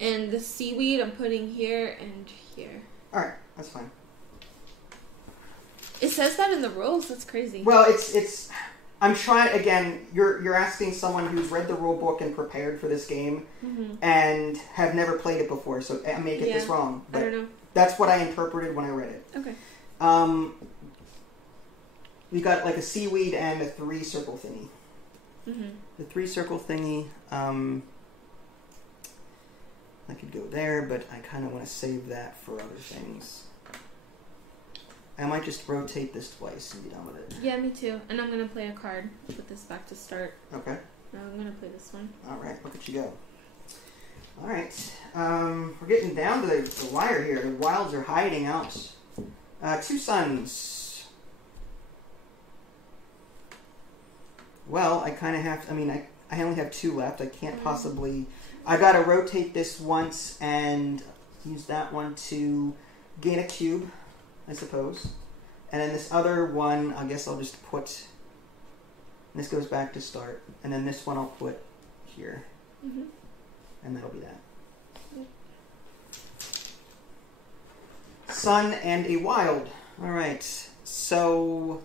And the seaweed I'm putting here and here. Alright, that's fine. It says that in the rules. That's crazy. Well, it's I'm trying, again, you're asking someone who's read the rule book and prepared for this game and have never played it before, so I may get this wrong. But I don't know. That's what I interpreted when I read it. Okay. We got like a seaweed and a 3 circle thingy. The 3 circle thingy. I could go there, but I kind of want to save that for other things. I might just rotate this twice and be done with it. Yeah, me too. And I'm going to play a card. Put this back to start. Okay. No, I'm going to play this one. Alright, look at you go. Alright. We're getting down to the wire here. The wilds are hiding out. 2 suns. Well, I kind of have to, I only have 2 left. I can't possibly... I got to rotate this once and use that one to gain a cube, I suppose. And then this other one, I guess I'll just put... This goes back to start. And then this one I'll put here. And that'll be that. Sun and a wild. Alright, so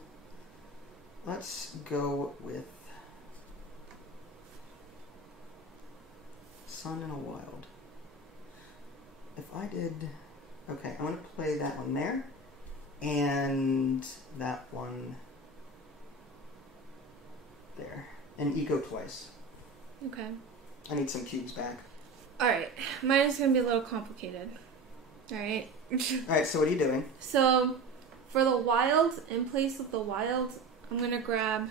let's go with sun and a wild. If I did... Okay, I'm going to play that one there. And that one there. And eco twice. Okay. I need some cubes back. Alright, mine is going to be a little complicated. Alright. Alright, so what are you doing? So, for the wild, in place of the wild, I'm going to grab...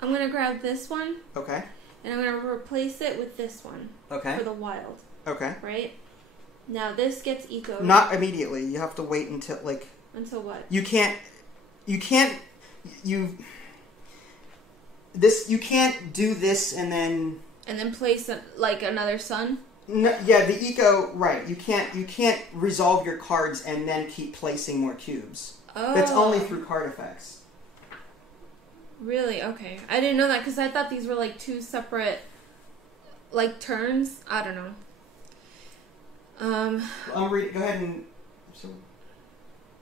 I'm going to grab this one. Okay. And I'm going to replace it with this one. Okay. For the wild. Okay. Right? Now, this gets eco. Not immediately. You have to wait until, like... Until what? You can't do this and then... And then place, another sun? No, yeah, the eco... Right. You can't resolve your cards and then keep placing more cubes. Oh. That's only through card effects. Really? Okay. I didn't know that because I thought these were 2 separate turns. I don't know. Go ahead and... So,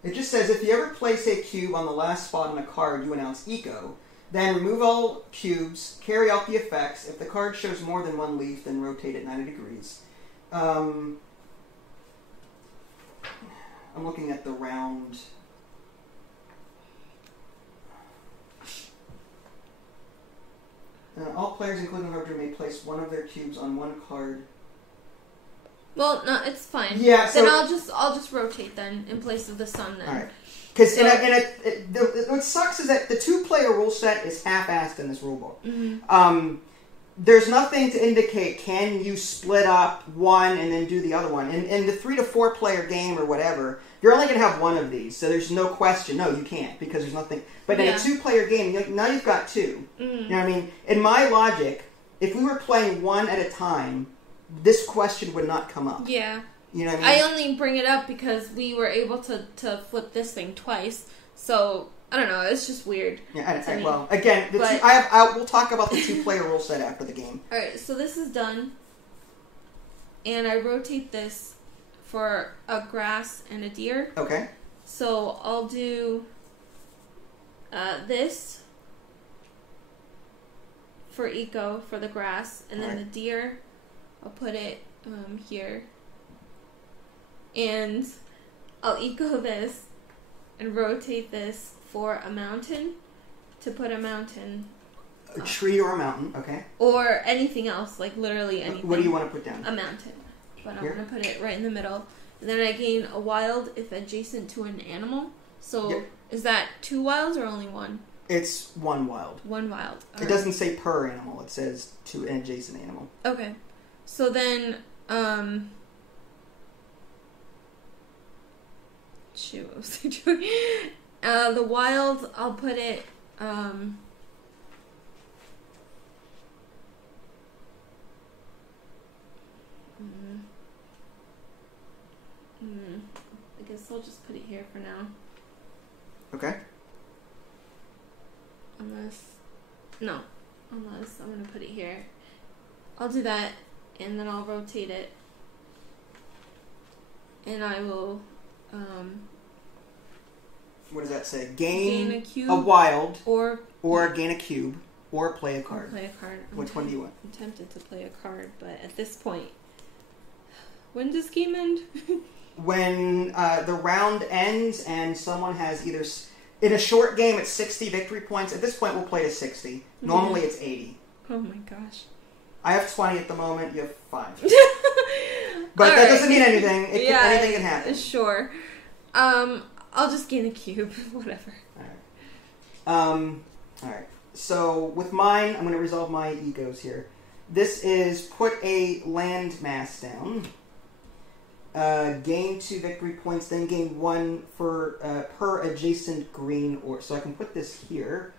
it just says, if you ever place a cube on the last spot on a card, you announce eco. Then remove all cubes, carry out the effects. If the card shows more than 1 leaf, then rotate it 90 degrees. I'm looking at the round... all players, including the rotor, may place one of their cubes on one card. Well, no, it's fine. Yeah, so... Then I'll just rotate then in place of the sun then. Alright. Because what sucks is that the 2-player rule set is half-assed in this rulebook. There's nothing to indicate can you split up one and then do the other one. In the 3 to 4 player game or whatever, you're only going to have one of these, so there's no question. No, you can't because there's nothing. But in a 2-player game, now you've got 2. You know what I mean? In my logic, if we were playing one at a time, this question would not come up. Yeah. You know what I mean? I only bring it up because we were able to flip this thing twice, so I don't know. It's just weird. Yeah. Well, again, we'll talk about the 2-player rule set after the game. All right. So this is done, and I rotate this for a grass and a deer. Okay. So I'll do this for eco for the grass, and then the deer, I'll put it here. And I'll eco this and rotate this for a mountain to put a mountain. A tree or a mountain, okay. Or anything else, literally anything. What do you want to put down? A mountain. But I'm going to put it right in the middle. And then I gain a wild if adjacent to an animal. So is that 2 wilds or only 1? It's 1 wild. 1 wild. It doesn't say per animal. It says to an adjacent animal. Okay. So then... Shoot, what was I doing? The wild, I'll put it, I guess I'll just put it here for now. Okay. Unless I'm going to put it here. I'll do that, and then I'll rotate it. And I will... what does that say? Gain a cube, a wild, or gain a cube, or play a card. Play a card. Which one do you want? I'm tempted to play a card, but at this point, when does game end? when the round ends and someone has either... In a short game, it's 60 victory points. At this point, we'll play to 60. Normally, it's 80. Oh my gosh. I have 20 at the moment. You have 5. But that doesn't mean anything. Anything can happen. Sure. I'll just gain a cube. Whatever. Alright. So, with mine, I'm going to resolve my egos here. This is put a land mass down. Gain 2 victory points, then gain 1 for per adjacent green orb. So I can put this here.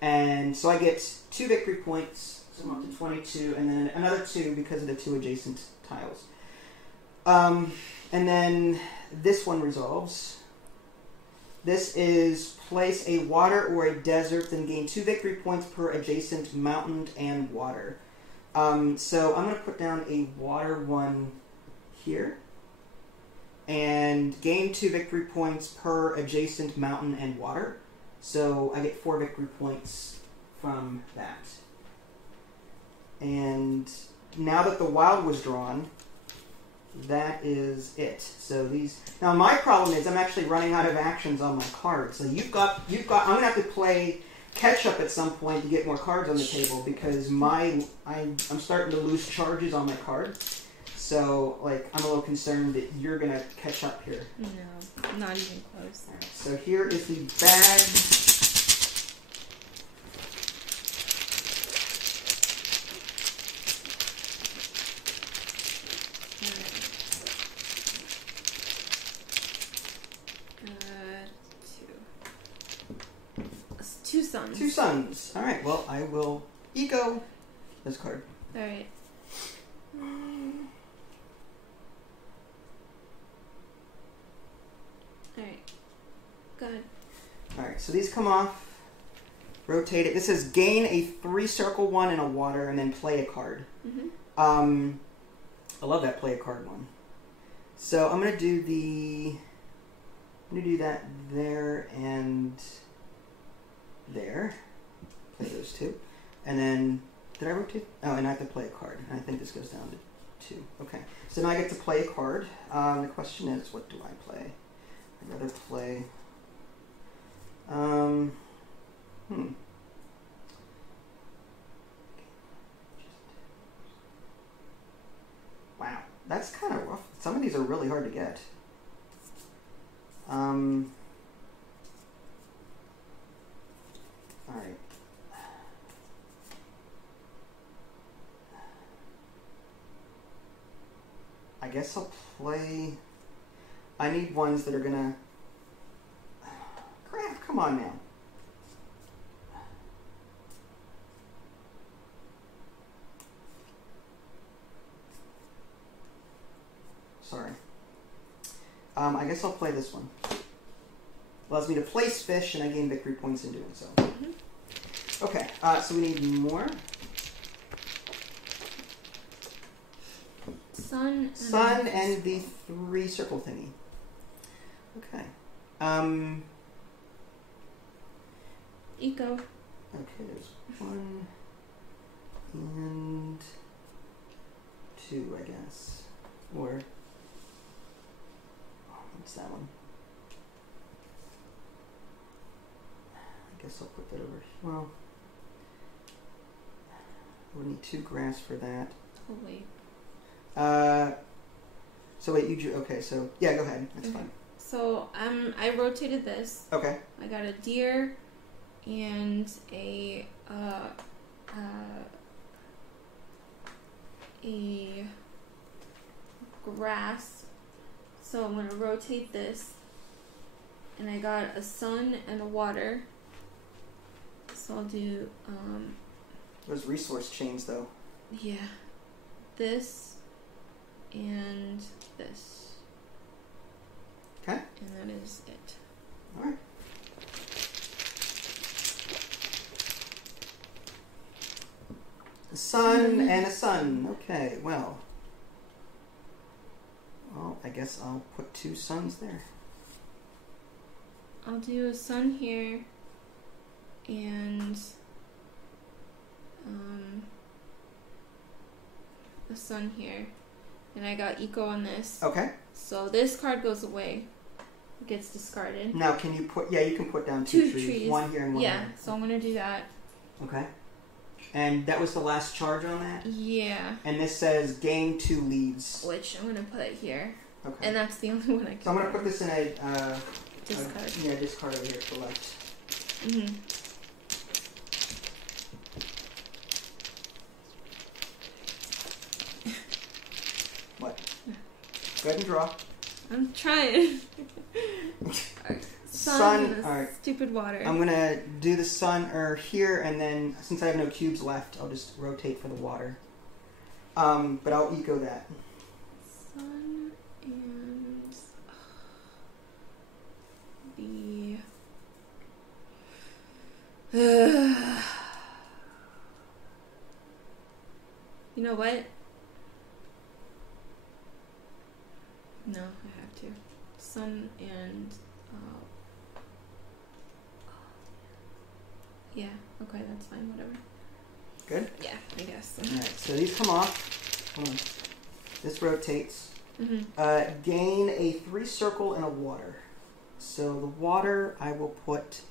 And so I get 2 victory points. So I'm up to 22, and then another 2 because of the 2 adjacent tiles. And then this one resolves. This is place a water or a desert, then gain 2 victory points per adjacent mountain and water. So I'm going to put down a water one here. And gain 2 victory points per adjacent mountain and water. So I get 4 victory points from that. And now that the wild was drawn, that is it. So these... Now my problem is I'm actually running out of actions on my cards. So you've got I'm going to have to play catch up at some point to get more cards on the table because I'm starting to lose charges on my cards. So, like, I'm a little concerned that you're going to catch up here. No, not even close. All right, so here is the bag. Two suns. 2 suns. All right, well, I will eco this card. All right. Alright. Good. Alright, so these come off. Rotate it. This says gain a 3 circle one and a water and then play a card. Mm-hmm. I love that play a card one. So I'm gonna do that there and there. Play those 2. And then did I rotate? Oh, and I have to play a card. And I think this goes down to 2. Okay. So now I get to play a card. The question is, what do I play? I'd rather play... Wow, that's kind of rough. Some of these are really hard to get. Alright. I guess I'll play... I need ones that are gonna... Crap, come on now. Sorry. I guess I'll play this one. Allows me to place fish, and I gain victory points in doing so. Mm-hmm. Okay, so we need more. Sun and the 3 circle thingy. Okay. Eco. Okay, there's 1 and 2, I guess. Or what's that one? I guess I'll put that over. Well, we'll need 2 grass for that. Oh wait. So wait, okay, so yeah, go ahead. That's fine. So I rotated this. Okay. I got a deer and a grass. So I'm gonna rotate this, and I got a sun and a water. So I'll do Those resource chains, though. Yeah, this and this. Okay. And that is it. All right. A sun and a sun. Okay, well. Well, I guess I'll put 2 suns there. I'll do a sun here and a sun here. And I got eco on this. Okay. So this card goes away. It gets discarded. Now, can you put... Yeah, you can put down two trees. One here and one yeah, there. so I'm going to do that. Okay. And that was the last charge on that? Yeah. And this says gain 2 leads. Which I'm going to put here. Okay. And that's the only one I can So I'm going to put this in a... discard. Discard over here to the left. Mm-hmm. What? Go ahead and draw. I'm trying. Sun. Alright. Stupid water. I'm gonna do the sun here, and then since I have no cubes left, I'll just rotate for the water. But I'll eco that. Sun and the. You know what? No, I have to. Sun and. Yeah, okay, that's fine, whatever. Good? Yeah, I guess. Alright, so these come off. Hold on. This rotates. Mm-hmm. Gain a 3 circle and a water. So the water I will put.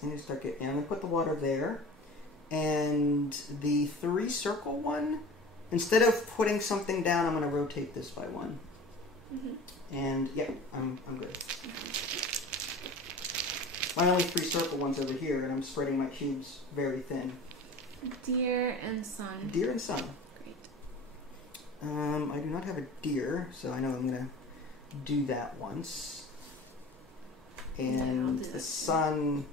I'm gonna put the water there. And the 3 circle one, instead of putting something down, I'm gonna rotate this by 1. Mm-hmm. And yeah, I'm good. My only 3 circle ones over here, and I'm spreading my cubes very thin. Deer and sun. Deer and sun. Great. I do not have a deer, so I know I'm gonna do that once. And the sun.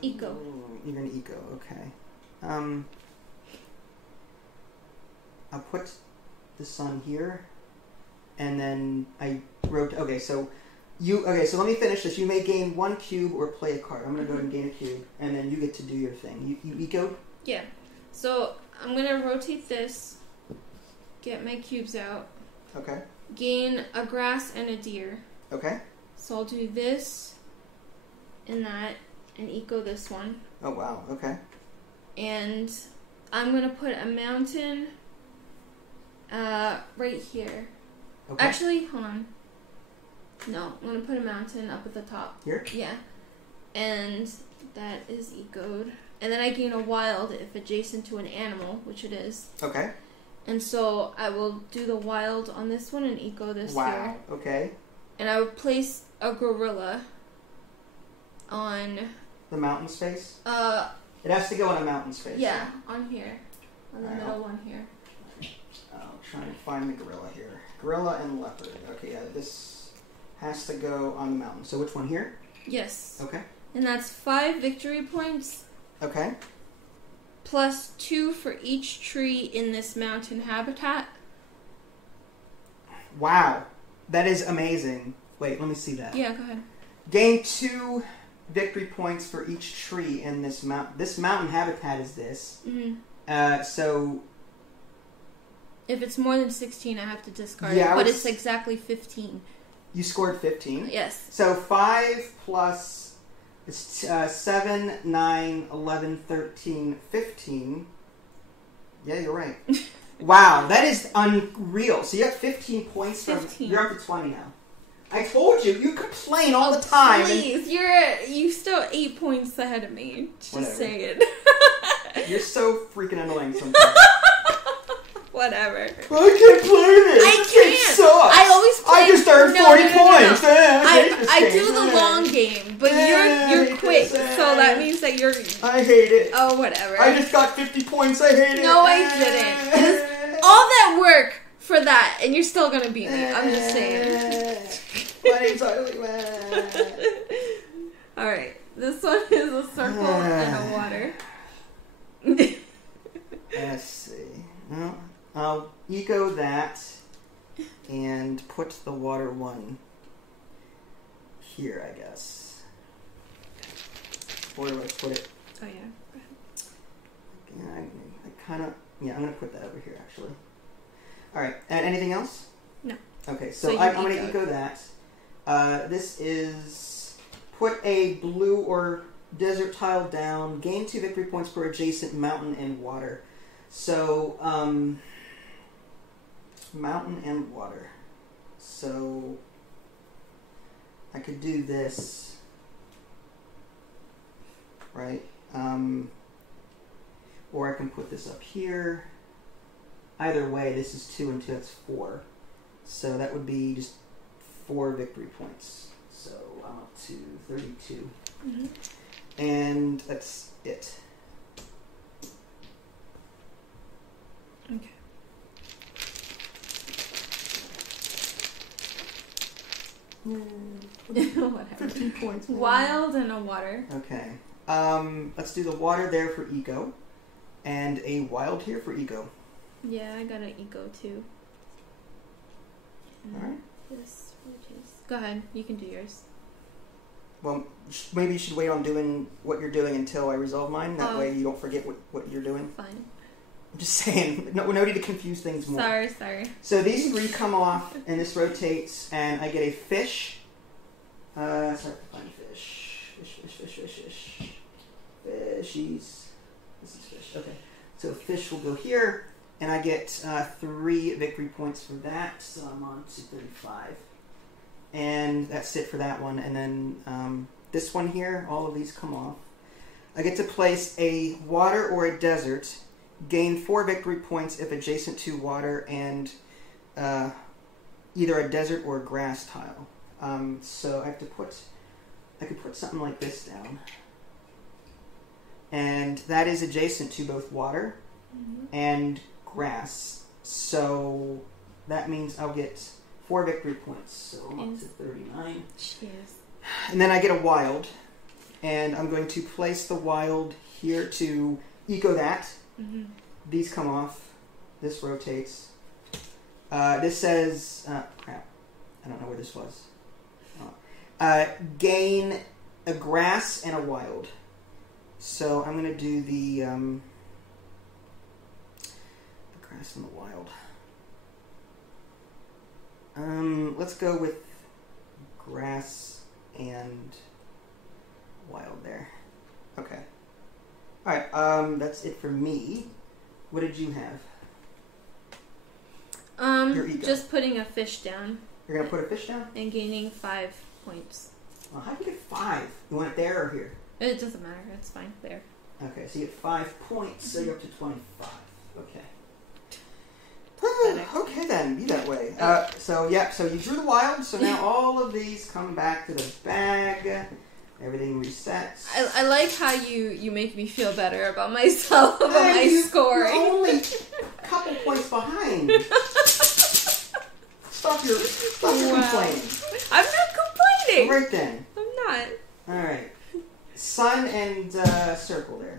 Eco. You're gonna eco, okay. I'll put the sun here, and then I wrote. Okay, so let me finish this. You may gain 1 cube or play a card. I'm gonna go ahead and gain a cube, and then you get to do your thing. You eco. Yeah. So I'm gonna rotate this. Get my cubes out. Okay. Gain a grass and a deer. Okay. So I'll do this and that and eco this one. Oh wow, okay. And I'm gonna put a mountain right here. Okay. Actually, hold on. No, I'm gonna put a mountain up at the top. Here? Yeah. And that is ecoed. And then I gain a wild if adjacent to an animal, which it is. Okay. And so I will do the wild on this one and eco this here. Wow, okay. And I will place a gorilla on... The mountain space? It has to go on a mountain space. Yeah, on here. On the middle one here. I'll try and find the gorilla here. Gorilla and leopard. Okay, yeah, this has to go on the mountain. So which one here? Yes. Okay. And that's 5 victory points. Okay. Plus 2 for each tree in this mountain habitat. Wow. That is amazing. Wait, let me see that. Yeah, go ahead. Gain 2 victory points for each tree in this mountain. This mountain habitat is this. Mm-hmm. So... If it's more than 16, I have to discard yeah, it. But it's exactly 15. You scored 15? Yes. So 5 plus... It's 7, 9, 11, 13, 15. Yeah, you're right. Wow, that is unreal. So you have 15 points. 15. You're up to 20 now. I told you, you complain all the time. Please, you still 8 points ahead of me. Just saying. You're so freaking annoying sometimes. Whatever. I can't play this. I can't. It sucks. I always play. I just earned 40 points. I do the long game, but you're quick, so that means that you're... I hate it. Oh, whatever. I just got 50 points. I hate it. No, I didn't. All that work for that, and you're still gonna beat me. I'm just saying. My name's Eileen. Alright, this one is a circle and a water. Let's see. Well, I'll eco that and put the water one here, I guess. Where do I put it? Oh, yeah. Go ahead. Yeah, I'm going to put that over here, actually. Alright, and anything else? No. Okay, so I'm going to eco that. This is put a blue or desert tile down, gain 2 victory points per adjacent mountain and water. So, mountain and water. So I could do this, right? Or I can put this up here. Either way, this is 2 and 2, that's 4. So that would be just 4 victory points. So I'm up to 32. Mm-hmm. And that's it. Okay. Whatever. 15 points. Man. Wild and a water. Okay. Let's do the water there for eco. And a wild here for eco. Yeah, I got an eco too. Alright. This is... Go ahead, you can do yours. Well, maybe you should wait on doing what you're doing until I resolve mine. That way you don't forget what you're doing. Fine. I'm just saying, no need to confuse things more. Sorry. So these 3 come off, and this rotates, and I get a fish. Sorry, find fish. Fish. Fishies. This is fish. Okay. So fish will go here, and I get 3 victory points for that. So I'm on to 35. And that's it for that one. And then this one here, all of these come off. I get to place a water or a desert. Gain 4 victory points if adjacent to water and either a desert or a grass tile. So I could put something like this down. And that is adjacent to both water and grass. So that means I'll get 4 victory points. So I'm up to 39. Cheers. And then I get a wild. And I'm going to place the wild here to eco that. Mm-hmm. These come off. This rotates. This says... crap. I don't know where this was. Gain a grass and a wild. So I'm going to do the grass and the wild. Let's go with grass and wild there. Okay. Alright, that's it for me. What did you have? Your ego. Just putting a fish down. You're going to put a fish down? And gaining 5 points. Well, how do you get 5? You want it there or here? It doesn't matter. It's fine. There. Okay, so you get 5 points, so you're up to 25. Okay. Okay then, be that way. So you drew the wild, so now all of these come back to the bag. Everything resets. I like how you make me feel better about myself, about my scoring. You're only a couple points behind. Stop your complaining. I'm not complaining. Right then. I'm not. Alright. Sun and circle there.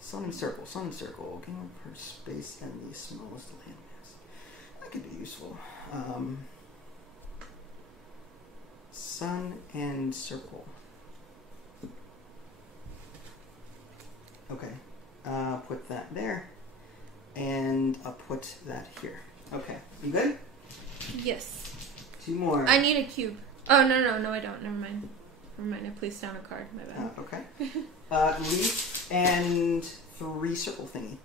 Sun and circle. Game per space and the smallest landmass. That could be useful. Sun and circle. Okay. Put that there. And I'll put that here. Okay. You good? Yes. 2 more. I need a cube. Oh, no, I don't. Never mind. I placed down a card. My bad. Okay. Leaf and 3 circle thingy.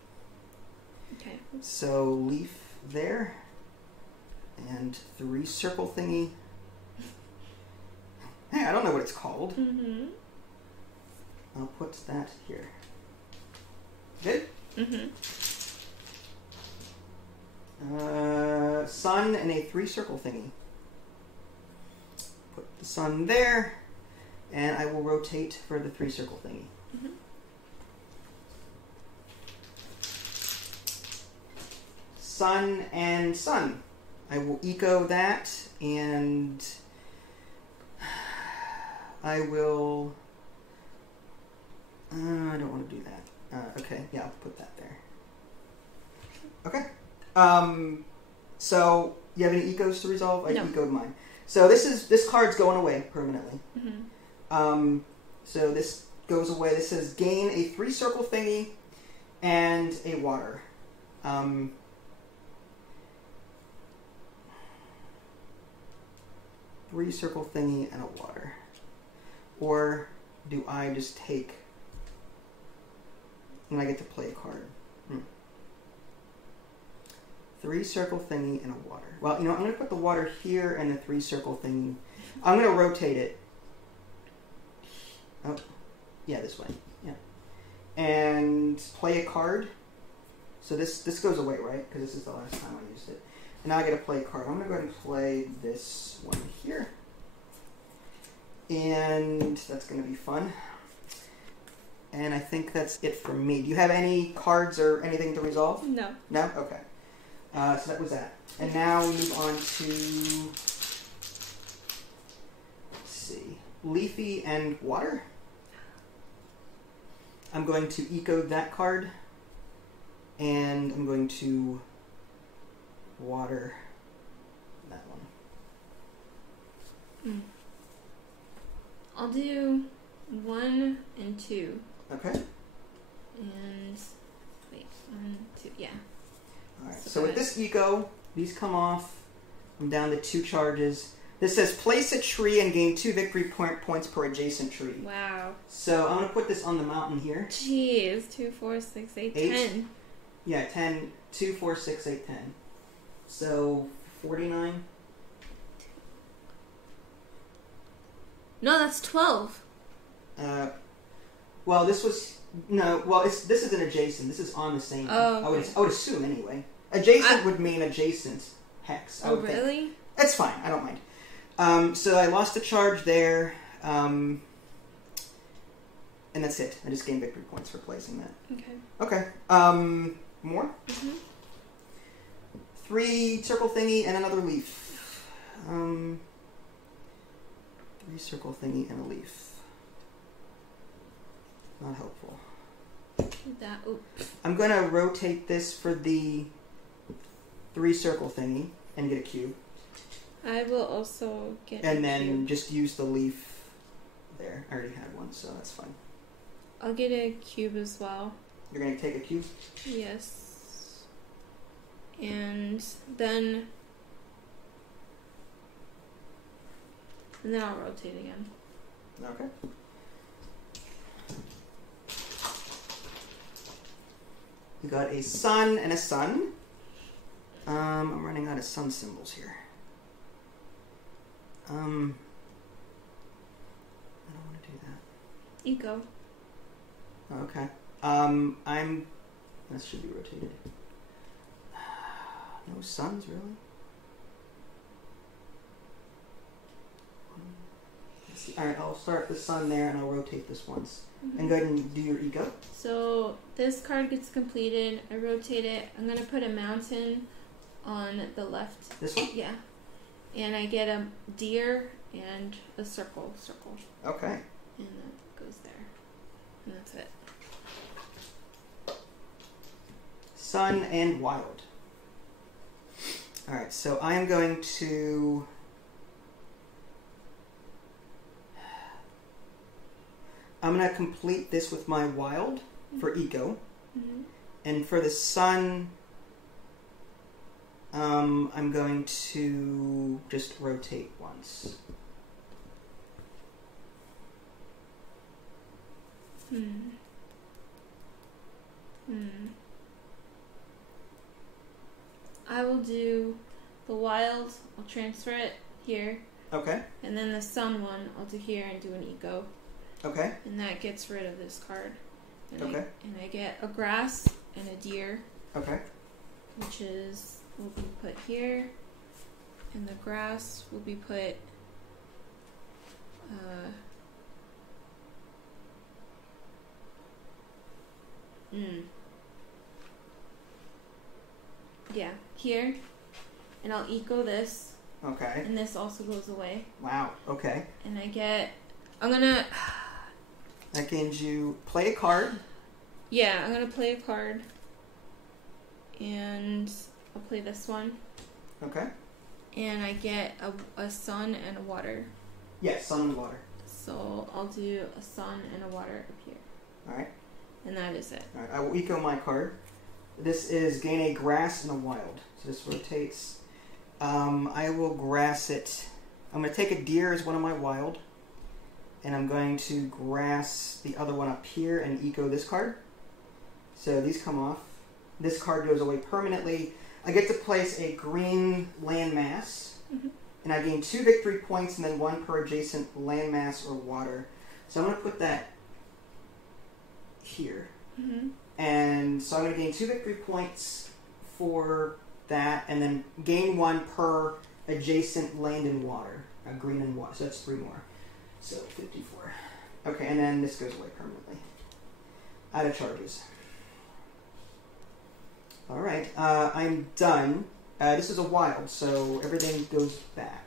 Okay. So leaf there. And 3 circle thingy. Hey, I don't know what it's called. Mm-hmm. I'll put that here. Good? Mm-hmm. Sun and a 3 circle thingy. Put the sun there, and I will rotate for the 3 circle thingy. Mm-hmm. Sun and sun. I will eco that, and I will... I don't want to do that. Okay, yeah, I'll put that there. Okay. So, you have any ecos to resolve? I ecoed mine. So this card's going away permanently. Mm-hmm. So this goes away. This says gain a 3 circle thingy and a water. 3 circle thingy and a water. Or do I just take And I get to play a card. 3 circle thingy and a water. Well, I'm going to put the water here and the 3 circle thingy. I'm going to rotate it. Oh, yeah, this way. Yeah. And play a card. So this goes away, right? Because this is the last time I used it. And now I get to play a card. I'm going to go ahead and play this one here. And that's going to be fun. And I think that's it for me. Do you have any cards or anything to resolve? No. No? Okay. So that was that. And now we move on to, let's see, Leafy and Water. I'm going to eco that card. And I'm going to water that one. I'll do 1 and 2. Okay. And wait, 1, 2, yeah. Alright, so with this eco, these come off. I'm down to 2 charges. This says place a tree and gain 2 victory points per adjacent tree. Wow. So I'm going to put this on the mountain here. Jeez, 2, 4, 6, 8, 10. Yeah, 10, 2, 4, 6, 8, 10. So 49. No, that's 12. Well, this was this is an adjacent. This is on the same. Oh, okay. I would assume anyway. Adjacent would mean adjacent hex. Oh, really? Think. That's fine. I don't mind. So I lost a charge there, and that's it. I just gained victory points for placing that. Okay. Okay. More. 3 circle thingy and another leaf. 3 circle thingy and a leaf. Not helpful. I'm going to rotate this for the 3 circle thingy and get a cube. I will also get a cube. And then just use the leaf there. I already had one, so that's fine. I'll get a cube as well. You're going to take a cube? Yes. And then I'll rotate again. Okay. We got a sun and a sun. I'm running out of sun symbols here. I don't want to do that. You go. Okay. This should be rotated. No suns, really? Alright, I'll start the sun there and I'll rotate this once. And go ahead and do your eco. So this card gets completed. I rotate it. I'm going to put a mountain on the left. This one? Yeah. And I get a deer and a circle. Okay. And that goes there. And that's it. Sun and wild. Alright, so I am going to... I'm going to complete this with my wild for eco. And for the sun, I'm going to just rotate once. I will do the wild. I'll transfer it here. Okay. And then the sun one, I'll do here and do an eco. Okay. And that gets rid of this card. And okay. I get a grass and a deer. Okay. Which will be put here. And the grass will be put yeah, here. And I'll eco this. Okay. And this also goes away. Wow. Okay. And I'm gonna... That gains you play a card. Yeah, I'm gonna play a card. And I'll play this one. Okay. And I get a sun and a water. Yes, sun and water. So I'll do a sun and a water up here. Alright. And that is it. Alright, I will eco my card. This is gain a grass and a wild. So this rotates. I will grass it. I'm going to take a deer as one of my wild. And I'm going to grass the other one up here and eco this card. So these come off. This card goes away permanently. I get to place a green landmass, and I gain 2 victory points and then 1 per adjacent landmass or water. So I'm going to put that here. And so I'm going to gain 2 victory points for that, and then gain 1 per adjacent land and water. Green and water. So that's 3 more. So 54. Okay, and then this goes away permanently. Out of charges. Alright, I'm done. This is a wild, so everything goes back.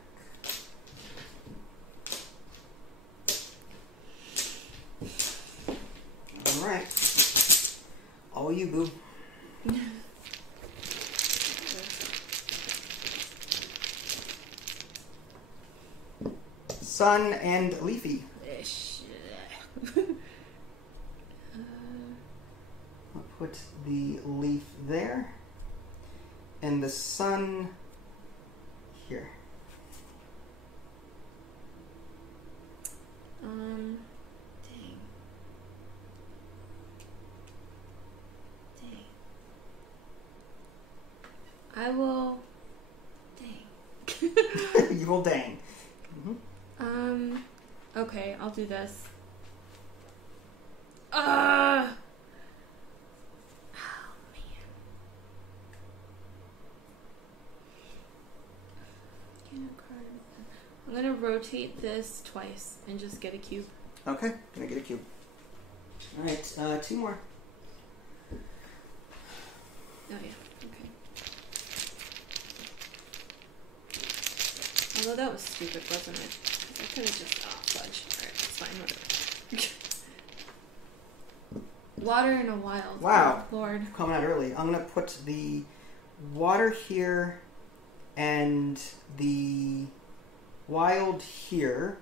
Alright. All you, boo. Sun and Leafy. I'll put the leaf there. And the sun here. Dang. I will. Dang. You will dang. Okay, I'll do this. Oh, man. Get a card. I'm gonna rotate this twice and just get a cube. Okay, gonna get a cube. Alright, 2 more. Oh, yeah. Okay. Although that was stupid, wasn't it? I could have just... Oh, fudge. Alright, it's fine, whatever. Water in a wild. Wow. Oh, Lord. Coming out early. I'm going to put the water here and the wild here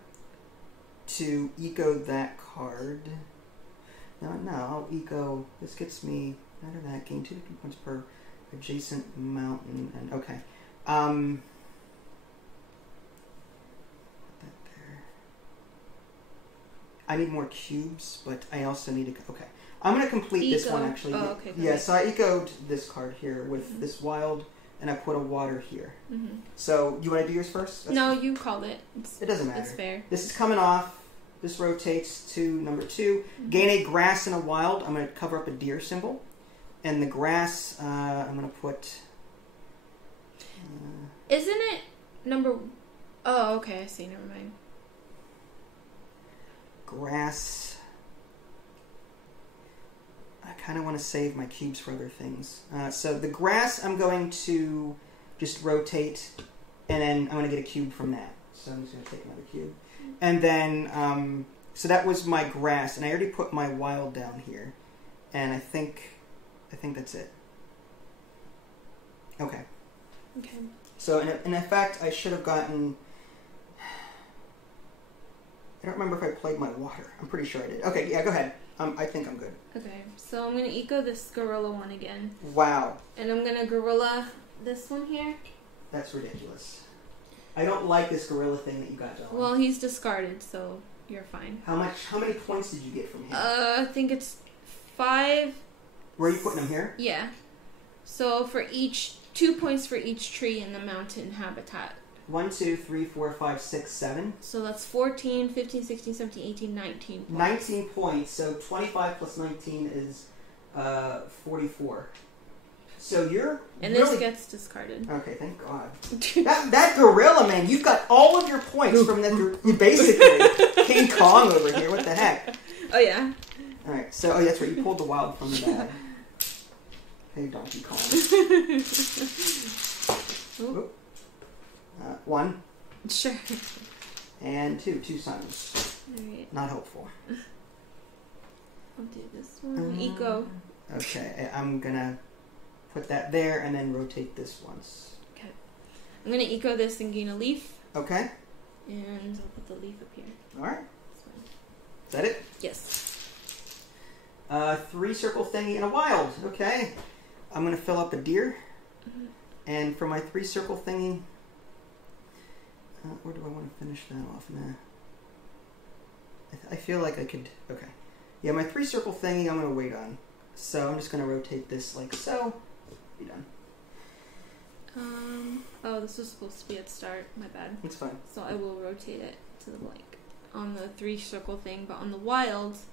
to eco that card. No, I'll eco... This gets me... Out of that, gain 2 points per adjacent mountain. And okay. I need more cubes, but I also need to... Okay. I'm going to complete this one, actually. Oh, okay. Yeah, so I ecoed this card here with this wild, and I put a water here. So, you want to do yours first? No, you called it. It doesn't matter. It's fair. This is coming off. This rotates to number 2. Gain a grass and a wild. I'm going to cover up a deer symbol. And the grass, I'm going to put... Isn't it number... Oh, okay. I see. Never mind. Grass. I kind of want to save my cubes for other things. So the grass I'm going to just rotate, and then I'm going to get a cube from that. So I'm just going to take another cube. And then, so that was my grass, and I already put my wild down here. And I think that's it. Okay. Okay. So in fact, I should have gotten... I don't remember if I played my water. I'm pretty sure I did. Okay, yeah, go ahead. I think I'm good. Okay, so I'm going to eco this gorilla one again. Wow. And I'm going to gorilla this one here. That's ridiculous. I don't like this gorilla thing that you got going. Well, he's discarded, so you're fine. How many points did you get from him? I think it's 5. Where are you putting him here? Yeah. So for 2 points for each tree in the mountain habitat. 1, 2, 3, 4, 5, 6, 7. So that's 14, 15, 16, 17, 18, 19 points. 19 points. So 25 plus 19 is 44. So you're and really... this gets discarded. Okay, thank God. that gorilla, man, you got all of your points from that. Basically, King Kong over here. What the heck? Oh yeah. All right. So that's right. You pulled the wild from the bag. Hey, Donkey Kong. 1. Sure. And 2 suns. Alright. Not hopeful. I'll do this one. Eco. Okay, I'm gonna put that there and then rotate this once. Okay. I'm gonna eco this and gain a leaf. Okay. And I'll put the leaf up here. Alright. Is that it? Yes. 3 circle thingy and a wild. Okay. I'm gonna fill up a deer. And for my 3 circle thingy, where do I want to finish that off? Nah. I feel like I could... Okay. Yeah, my 3 circle thingy I'm going to wait on. So I'm just going to rotate this like so. Be done. Oh, this was supposed to be at start. My bad. It's fine. So I will rotate it to the blank on the 3 circle thing, but on the wilds,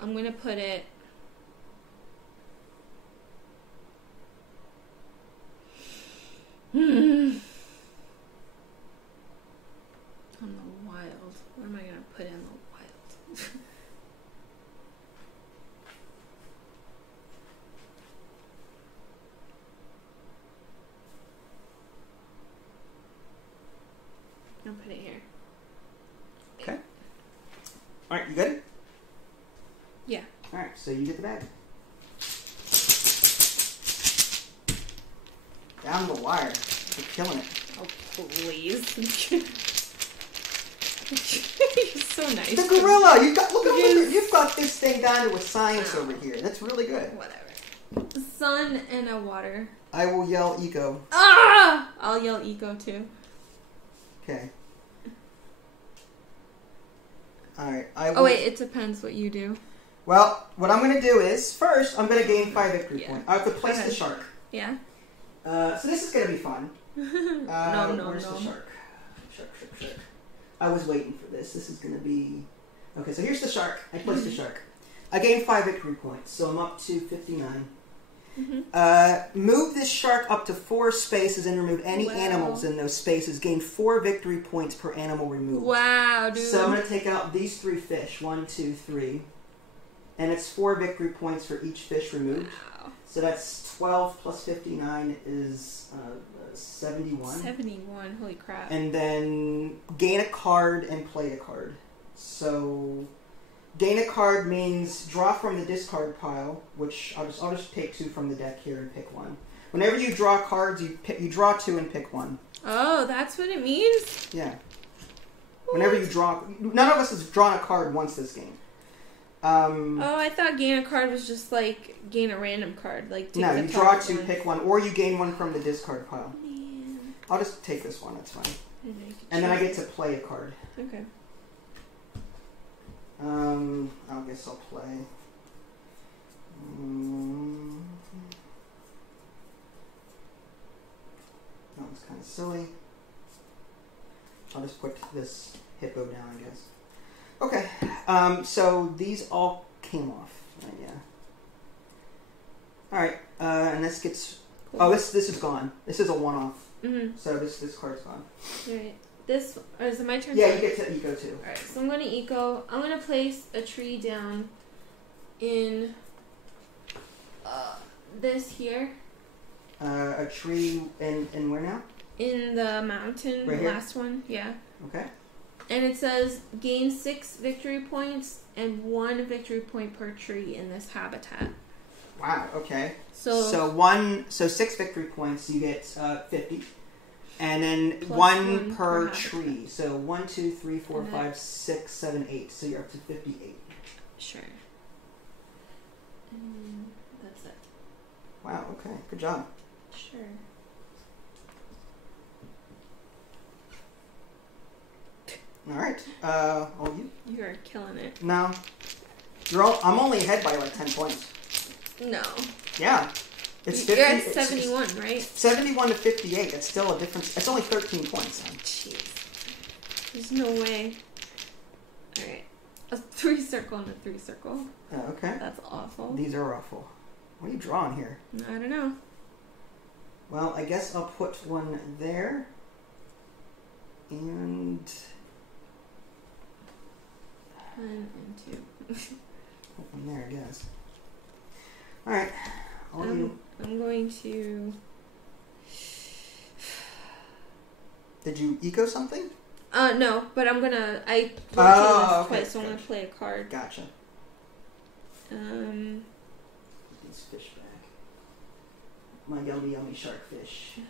I'm gonna put it. On the wild. What am I gonna put in the wild? I'll put it here. Okay. Alright, you good? Yeah. Alright, so you get the bag. Down the wire. You're killing it. Oh, please. You're so nice. The gorilla! You've got this thing down to a science over here. That's really good. Whatever. Sun and a water. I will yell eco. Ah! I'll yell eco too. Okay. Alright, Oh wait, it depends what you do. Well, what I'm going to do is, first, I'm going to gain 5 victory points. I have to place the shark. Yeah. So this is going to be fun. No. Where's the shark? Shark. I was waiting for this. This is going to be... Okay, so here's the shark. I placed the shark. I gained 5 victory points, so I'm up to 59. Move this shark up to 4 spaces and remove any animals in those spaces. Gain 4 victory points per animal removed. Wow, dude. So I'm going to take out these 3 fish. 1, 2, 3. And it's 4 victory points for each fish removed. Wow. So that's 12 plus 59 is 71. 71, holy crap. And then gain a card and play a card. So gain a card means draw from the discard pile, which I'll just take 2 from the deck here and pick 1. Whenever you draw cards, you draw 2 and pick 1. Oh, that's what it means? Yeah. Whenever you draw... None of us has drawn a card once this game. Oh, I thought gain a card was just like gain a random card. Like take no, the you draw top 2, one. pick 1, or you gain 1 from the discard pile. Man. I'll just take this one, that's fine. And then I get to play a card. Okay. I guess I'll play. That one's kind of silly. I'll just put this hippo down, I guess. Okay, so these all came off. Yeah. Alright, and this gets... Cool. Oh, this is gone. This is a one-off. Mm-hmm. So this card's gone. Alright. This... is it my turn? Yeah, you get to eco too. Alright, so I'm going to eco. I'm going to place a tree down in... this here. A tree in where now? In the mountain, right the here? last one. Yeah. Okay. And it says gain 6 victory points and 1 victory point per tree in this habitat. Wow. Okay. So 6 victory points, you get 50, and then one per tree. So 1, 2, 3, 4, 5, 6, 7, 8. So you're up to 58. Sure. And that's it. Wow. Okay. Good job. Sure. All right. Oh, you are killing it. No. I'm only ahead by like 10 points. No. Yeah. It's 50, you're at 71, right? 71 to 58. It's still a difference. It's only 13 points. Jeez. There's no way. All right. A 3 circle and a 3 circle. Oh, okay. That's awful. These are awful. What are you drawing here? I don't know. Well, I guess I'll put one there. And... 1 and 2. Put one there, I guess. Alright. I'm going to... Did you eco something? No, but I'm gonna... I rotated this twice, so I'm gonna play a card. Gotcha. These fish back. My yummy, yummy shark fish.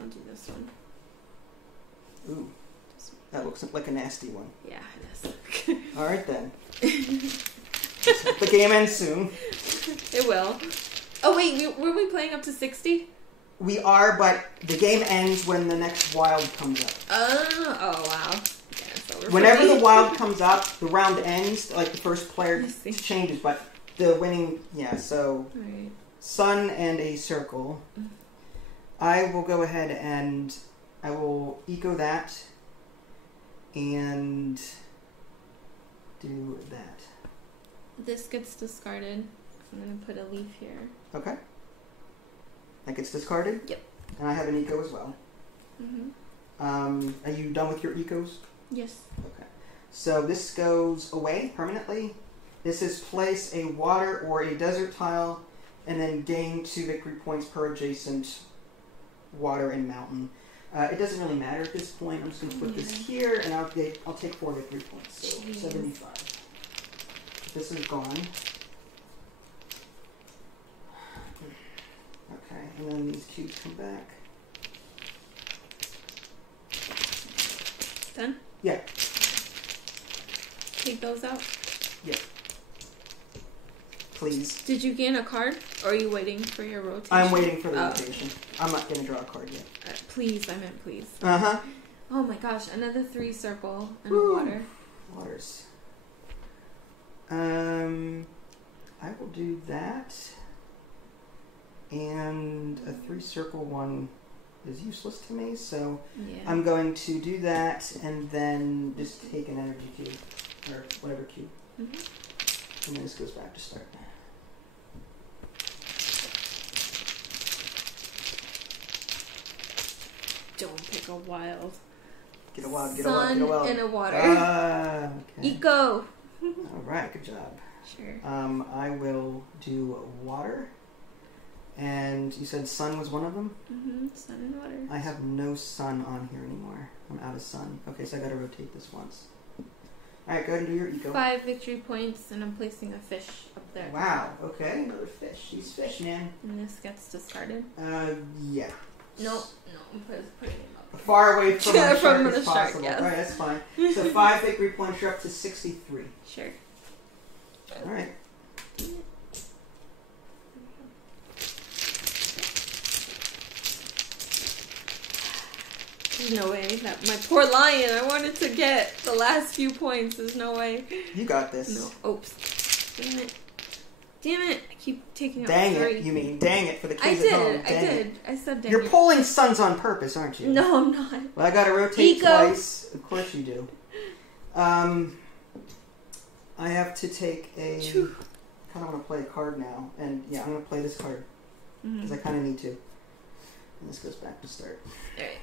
I'll do this one. Ooh. That looks like a nasty one. Yeah, it is. Alright then. The game ends soon. It will. Oh wait, were we playing up to 60? We are, but the game ends when the next wild comes up. Oh wow. Yeah, it's over. Whenever the wild comes up, the round ends, like the first player changes, but the winning, so right. sun and a circle. I will go ahead and I will eco that and do that. This gets discarded. I'm going to put a leaf here. Okay. That gets discarded? Yep. And I have an eco as well. Mm-hmm. Are you done with your ecos? Yes. Okay. So this goes away permanently. This is place a water or a desert tile and then gain 2 victory points per adjacent water and mountain. It doesn't really matter at this point. I'm just going to put this here and I'll take 4 victory points. So 75. This is gone. Okay, and then these cubes come back. Done? Yeah. Take those out? Yeah. Please. Did you gain a card? Or are you waiting for your rotation? I'm waiting for the rotation. I'm not going to draw a card yet. Please, I meant please. Uh-huh. Oh my gosh, another 3 circle and Woo. a water. Waters. I will do that. And a 3 circle one is useless to me, so I'm going to do that and then just take an energy cube. Or whatever cube. Mm-hmm. And then this goes back to start. Don't pick a wild. Get a wild, get Sun a wild, get a wild. and a water. Okay. Eco. Alright, good job. Sure. I will do water. And you said sun was one of them? Mm-hmm. Sun and water. I have no sun on here anymore. I'm out of sun. Okay, so I gotta rotate this once. Alright, go ahead and do your eco. 5 victory points, and I'm placing a fish up there. Wow, okay, another fish. These fish, man. And this gets discarded? Yeah. No, I'm putting him up. Far away from the shark the as possible. yes. Alright, that's fine. So 5 victory points, you're up to 63. Sure. Alright. There's no way that my poor lion, I wanted to get the last few points. There's no way. You got this. No. Oops. Damn it. Damn it. I keep taking out Dang 3. it, you mean. Dang it for the kids at home. I did. I said dang You're it. pulling suns on purpose, aren't you? No, I'm not. Well, I gotta rotate Eco. twice. Of course you do. I have to take a... I kind of want to play a card now. And yeah, I'm going to play this card. Because I kind of need to. And this goes back to start. Alright.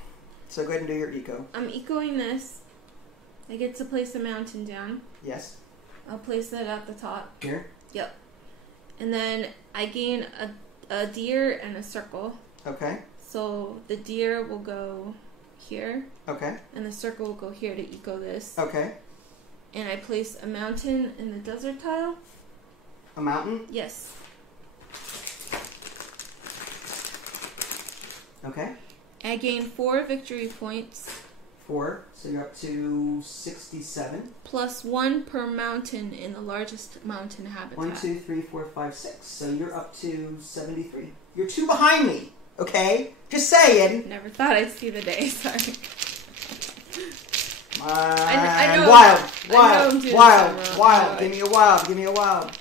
So go ahead and do your eco. I'm ecoing this. I get to place a mountain down. Yes. I'll place that at the top. Here? Yep. And then I gain a deer and a circle. Okay. So the deer will go here. Okay. And the circle will go here to eco this. Okay. And I place a mountain in the desert tile. A mountain? Yes. Okay. I gain 4 victory points. 4. So you're up to 67. Plus 1 per mountain in the largest mountain habitat. 1, 2, 3, 4, 5, 6. So you're up to 73. You're 2 behind me. Okay? Just saying. Never thought I'd see the day. Sorry. I know. Wild. Wild. Give me a wild. Give me a wild.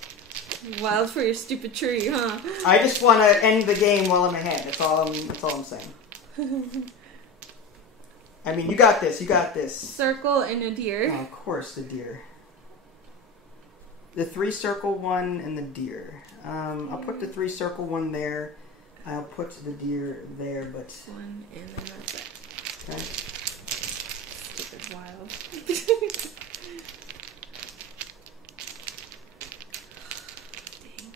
Wild for your stupid tree, huh? I just want to end the game while I'm ahead. That's all I'm saying. I mean, you got this. You got this. Circle and a deer. Oh, of course, the deer. The 3 circle one and the deer. I'll put the 3 circle one there. I'll put the deer there, but... 1, and then that's it. Okay. Stupid wild. Dang.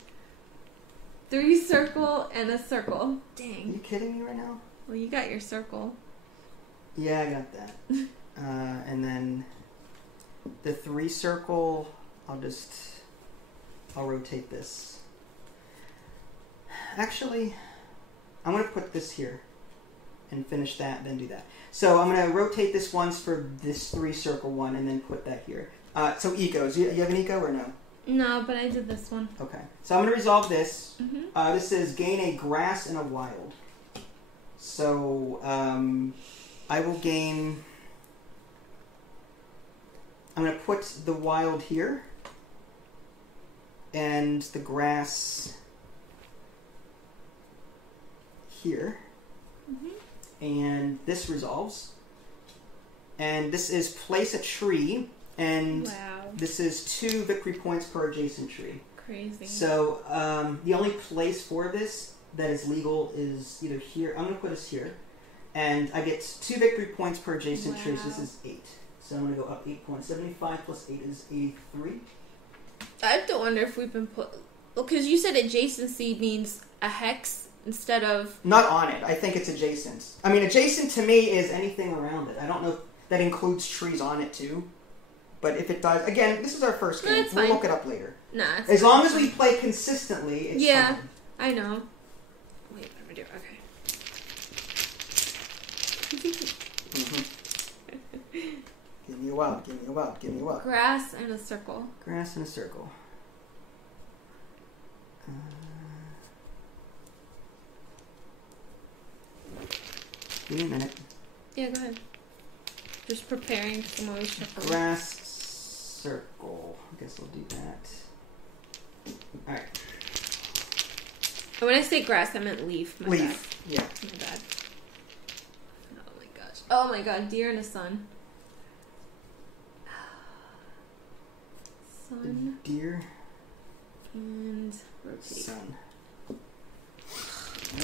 3 circle and a circle. Are you Dang. kidding me right now? Well, you got your circle. Yeah, I got that. And then the 3 circle, I'll rotate this. Actually, I'm going to put this here and finish that, then do that. So I'm going to rotate this once for this 3 circle one and then put that here. So ecos. You have an eco or no? No, but I did this one. Okay. So I'm going to resolve this. Mm-hmm. This says gain a grass and a wild. So I will gain. I'm going to put the wild here, and the grass here, and this resolves. And this is place a tree, and this is 2 victory points per adjacent tree. Crazy. So the only place for this that is legal is either here. I'm going to put us here, and I get 2 victory points per adjacent tree. So this is 8. So I'm going to go up 8 points. 75 plus 8 is 83. I have to wonder if we've been put... Well, because you said adjacency means a hex instead of... Not on it. I think it's adjacent. I mean, adjacent to me is anything around it. I don't know if that includes trees on it, too. But if it does... Again, this is our first game. We'll look it up later. Nah, as long as we play consistently, it's fine. I know. Wait, what do I do? Okay. Give me a wild, give me a wild, give me a wild. Grass and a circle. Grass and a circle. Give me a minute. Yeah, go ahead. Just preparing because I'm always shuffling. Grass, circle. I guess we'll do that. Alright. When I say grass, I meant leaf. My bad. Yeah. My bad. Oh my gosh. Oh my god, deer in the sun. Sun. Deer. And rotate. Sun.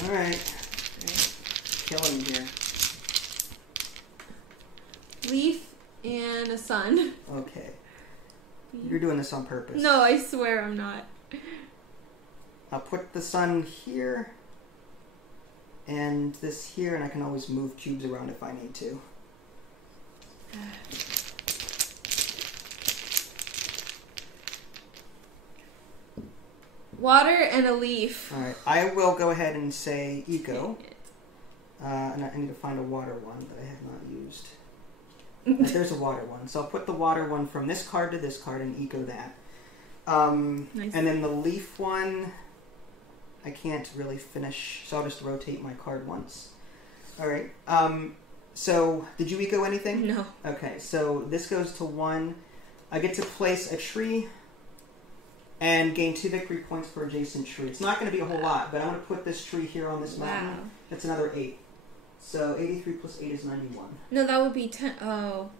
Alright. Killing me here. Leaf and a sun. Okay. You're doing this on purpose. No, I swear I'm not. I'll put the sun here and this here, and I can always move cubes around if I need to. Water and a leaf. Alright, I will go ahead and say eco. And I need to find a water one that I have not used. There's a water one. So I'll put the water one from this card to this card and eco that. Nice. And then the leaf one, I can't really finish, so I'll just rotate my card once. Alright, so did you eco anything? No. Okay, so this goes to 1. I get to place a tree and gain 2 victory points per adjacent tree. It's not going to be a whole lot, but I'm going to put this tree here on this mountain. That's another 8. So 83 plus 8 is 91. No, that would be 10. Oh.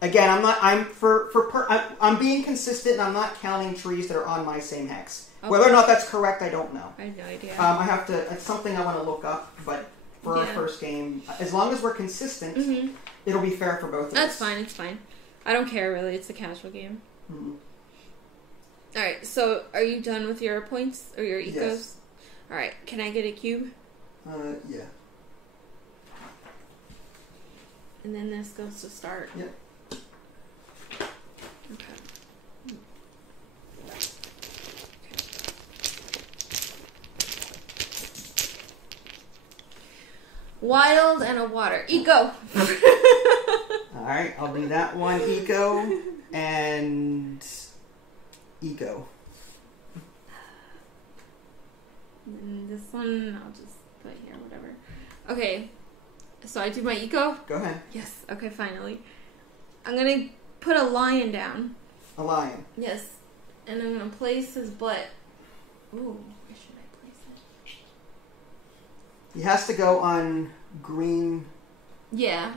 Again, I'm being consistent, and I'm not counting trees that are on my same hex. Okay. Whether or not that's correct, I don't know. I have no idea. I have to. It's something I want to look up, but for our first game, as long as we're consistent, it'll be fair for both of us. That's fine. It's fine. I don't care really. It's a casual game. All right. So, are you done with your points or your ecos? Yes. All right. Can I get a cube? Yeah. And then this goes to start. Yep. Okay. Wild and a water. Eco! Alright, I'll do that one. Eco and eco. And this one, I'll just put here, whatever. Okay. So I do my eco? Go ahead. Yes. Okay, finally. I'm going to put a lion down. A lion. Yes. And I'm going to place his butt. Ooh, where should I place it? He has to go on green... Yeah.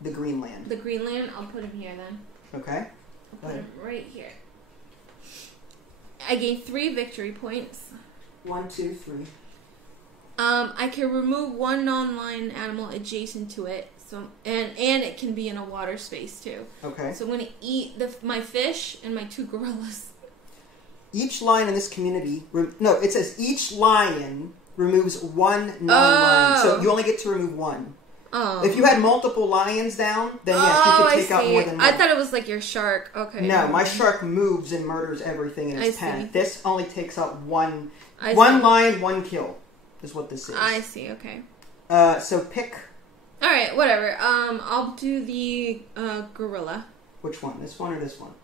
The green land. The green land? I'll put him here then. Okay. I'll put him right here. I gain 3 victory points. 1, 2, 3. I can remove 1 non-lion animal adjacent to it, so and it can be in a water space too. Okay. So I'm going to eat my fish and my 2 gorillas. Each lion in this community... it says each lion removes 1 non-lion. So you only get to remove 1. Oh. If you had multiple lions down, then yes, you could take out more than 1. I thought it was like your shark. Okay. No, my shark moves and murders everything in its path. This only takes out 1 lion, 1 kill. Is what this is. I see, okay. So pick... Alright, whatever. I'll do the gorilla. Which one? This one or this one?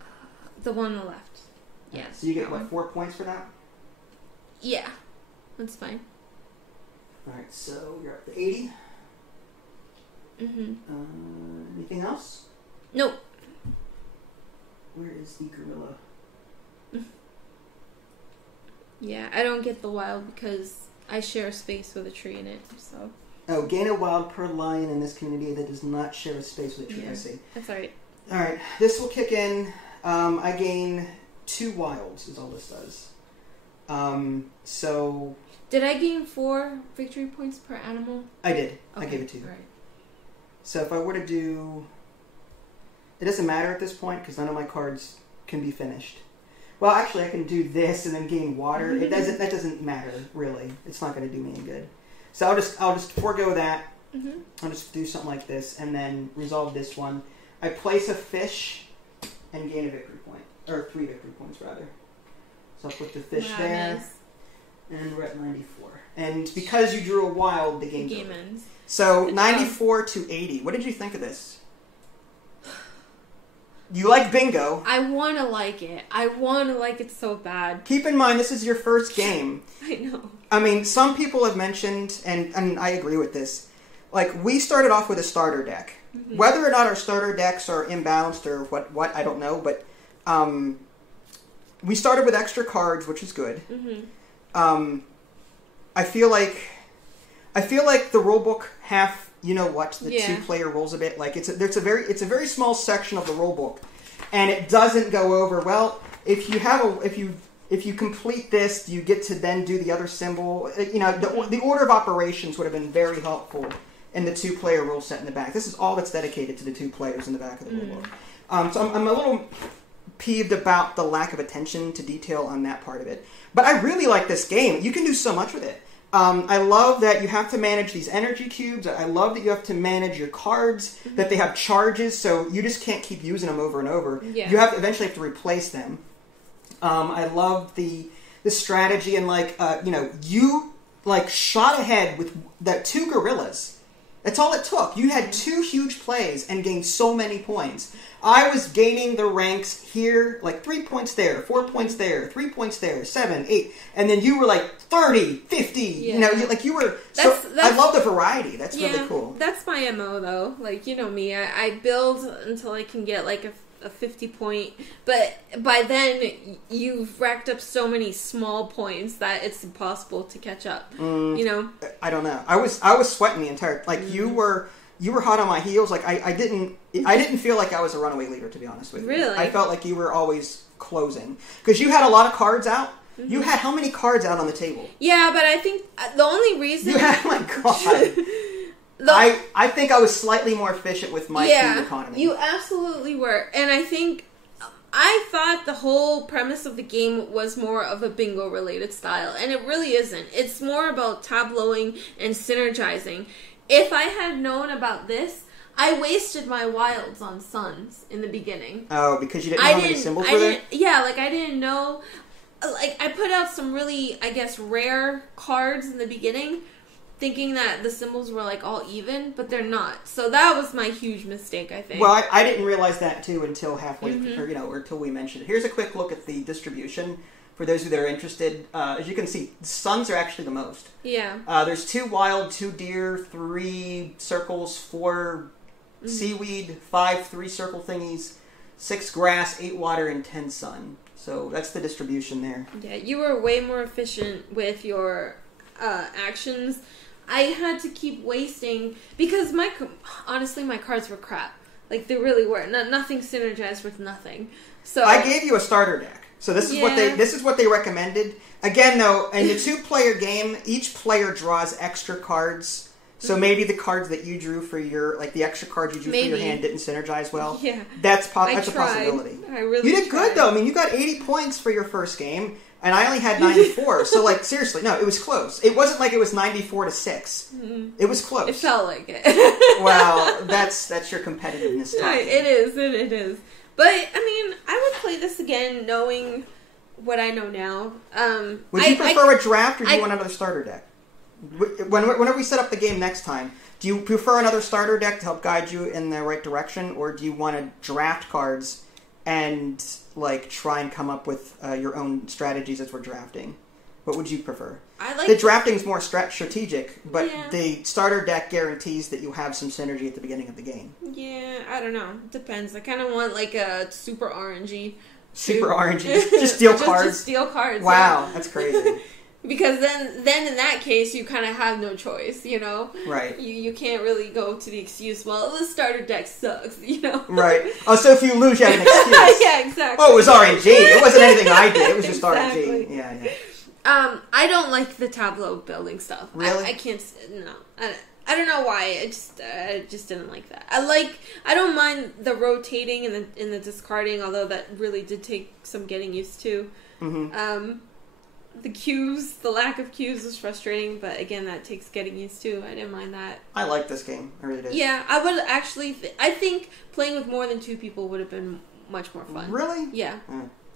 The one on the left. Yeah. So you get, 4 points for that? Yeah. That's fine. Alright, so you're up to 80. Anything else? Nope. Where is the gorilla? Yeah, I don't get the wild because I share a space with a tree in it, so... Oh, gain a wild per lion in this community that does not share a space with a tree. Yeah, I see. that's alright. Alright, this will kick in. I gain 2 wilds is all this does. So... Did I gain 4 victory points per animal? I did. Okay. I gave it to you. Right. So if I were to do... It doesn't matter at this point because none of my cards can be finished. Well, actually, I can do this and then gain water. It doesn't. That doesn't matter really. It's not going to do me any good. So I'll just forego that. I'll just do something like this and then resolve this one. I place a fish and gain a victory point, or 3 victory points rather. So I'll put the fish there, nice. and we're at 94. And because you drew a wild, the game ends. So 94 to 80. What did you think of this? You like bingo. I want to like it. I want to like it so bad. Keep in mind, this is your first game. I know. I mean, some people have mentioned, and I agree with this, like, we started off with a starter deck. Whether or not our starter decks are imbalanced or what I don't know, but we started with extra cards, which is good. I feel like the rulebook half... You know what? The 2-player rules a bit like it's a very small section of the rule book, and it doesn't go over. Well, if you complete this, you get to then do the other symbol. You know, the order of operations would have been very helpful in the 2-player rule set in the back. This is all that's dedicated to the 2 players in the back of the rule book. So I'm a little peeved about the lack of attention to detail on that part of it. But I really like this game. You can do so much with it. I love that you have to manage these energy cubes. I love that you have to manage your cards, that they have charges, so you just can't keep using them over and over. Yeah. You eventually have to replace them. I love the strategy and you shot ahead with the 2 gorillas. That's all it took. You had 2 huge plays and gained so many points. I was gaining the ranks here, 3 points there, 4 points there, 3 points there, 7, 8, and then you were 30, 50. Yeah. You know, you were. I love the variety. That's really cool. That's my MO though. You know me. I build until I can get a 50 point, but by then you've racked up so many small points that it's impossible to catch up. You know. I don't know. I was sweating the entire you were hot on my heels. I didn't feel like I was a runaway leader, to be honest with you. Really? I felt like you were always closing because you had a lot of cards out. You had how many cards out on the table? Yeah, but I think the only reason you had, oh my god. I think I was slightly more efficient with my team economy. You absolutely were, and I thought the whole premise of the game was more of a bingo related style, and it really isn't. It's more about tableauing and synergizing. If I had known about this, I wasted my wilds on suns in the beginning. Oh, because you didn't know how many symbols were there? Yeah, I didn't know. I put out some really, I guess, rare cards in the beginning, thinking that the symbols were all even, but they're not. So that was my huge mistake, I think. Well, I didn't realize that too until halfway, or until we mentioned it. Here's a quick look at the distribution for those that are interested. As you can see, suns are actually the most. Yeah. There's 2 wild, 2 deer, 3 circles, 4 seaweed, 5 3-circle thingies, 6 grass, 8 water, and 10 sun. So that's the distribution there. Yeah, you were way more efficient with your actions. I had to keep wasting because honestly my cards were crap. They really were. Nothing synergized with nothing. So I gave you a starter deck. So this is what they recommended. Again, though, in the 2-player game, each player draws extra cards. So maybe the cards that you drew for your, the extra cards you drew for your hand didn't synergize well. Yeah. That's a possibility. I really You did good, though. I mean, you got 80 points for your first game, and I only had 94. So, seriously, no, it was close. It wasn't like it was 94 to 6. It was close. It felt like it. Well, that's your competitiveness talking. It is. But, I mean, I would play this again knowing what I know now. Would you prefer a draft, or do you want another starter deck? Whenever we set up the game next time, do you prefer another starter deck to help guide you in the right direction, or do you want to draft cards and try and come up with your own strategies as we're drafting? What would you prefer? I like the drafting's more strategic, but Yeah. the starter deck guarantees that you have some synergy at the beginning of the game. Yeah, I don't know. Depends. I kind of want like a super RNG. Super RNG, just steal cards. Just steal cards. Wow, yeah. that's crazy. Because then in that case, you kind of have no choice, you know? Right. You can't really go to the excuse, well, the starter deck sucks, you know? Right. Oh, so if you lose, you have an excuse. Yeah, exactly. Oh, it was RNG. It wasn't anything I did. It was just Exactly. RNG. Yeah. I don't like the tableau building stuff. Really? I can't, no. I don't know why. I just didn't like that. I don't mind the rotating and the discarding, although that really did take some getting used to. Mm-hmm. The cues, the lack of cues was frustrating, but again, that takes getting used to. I didn't mind that. I like this game. I really did. Yeah, I would actually. I think playing with more than 2 people would have been much more fun. Really? Yeah,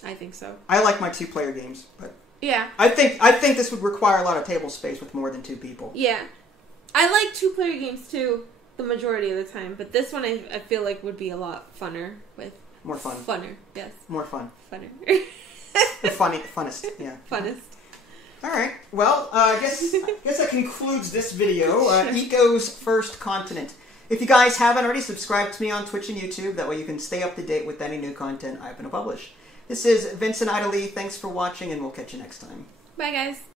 I think so. I like my 2-player games, but yeah, I think this would require a lot of table space with more than 2 people. Yeah, I like 2-player games too, the majority of the time. But this one, I feel like would be a lot funner with more fun. Funner, yes. More fun. Funner. The funnest. Yeah. Funnest. All right. Well, I guess that concludes this video. Eco's First Continent. If you guys haven't already, subscribe to me on Twitch and YouTube. That way you can stay up to date with any new content I'm going to publish. This is Vincent Idley. Thanks for watching, and we'll catch you next time. Bye, guys.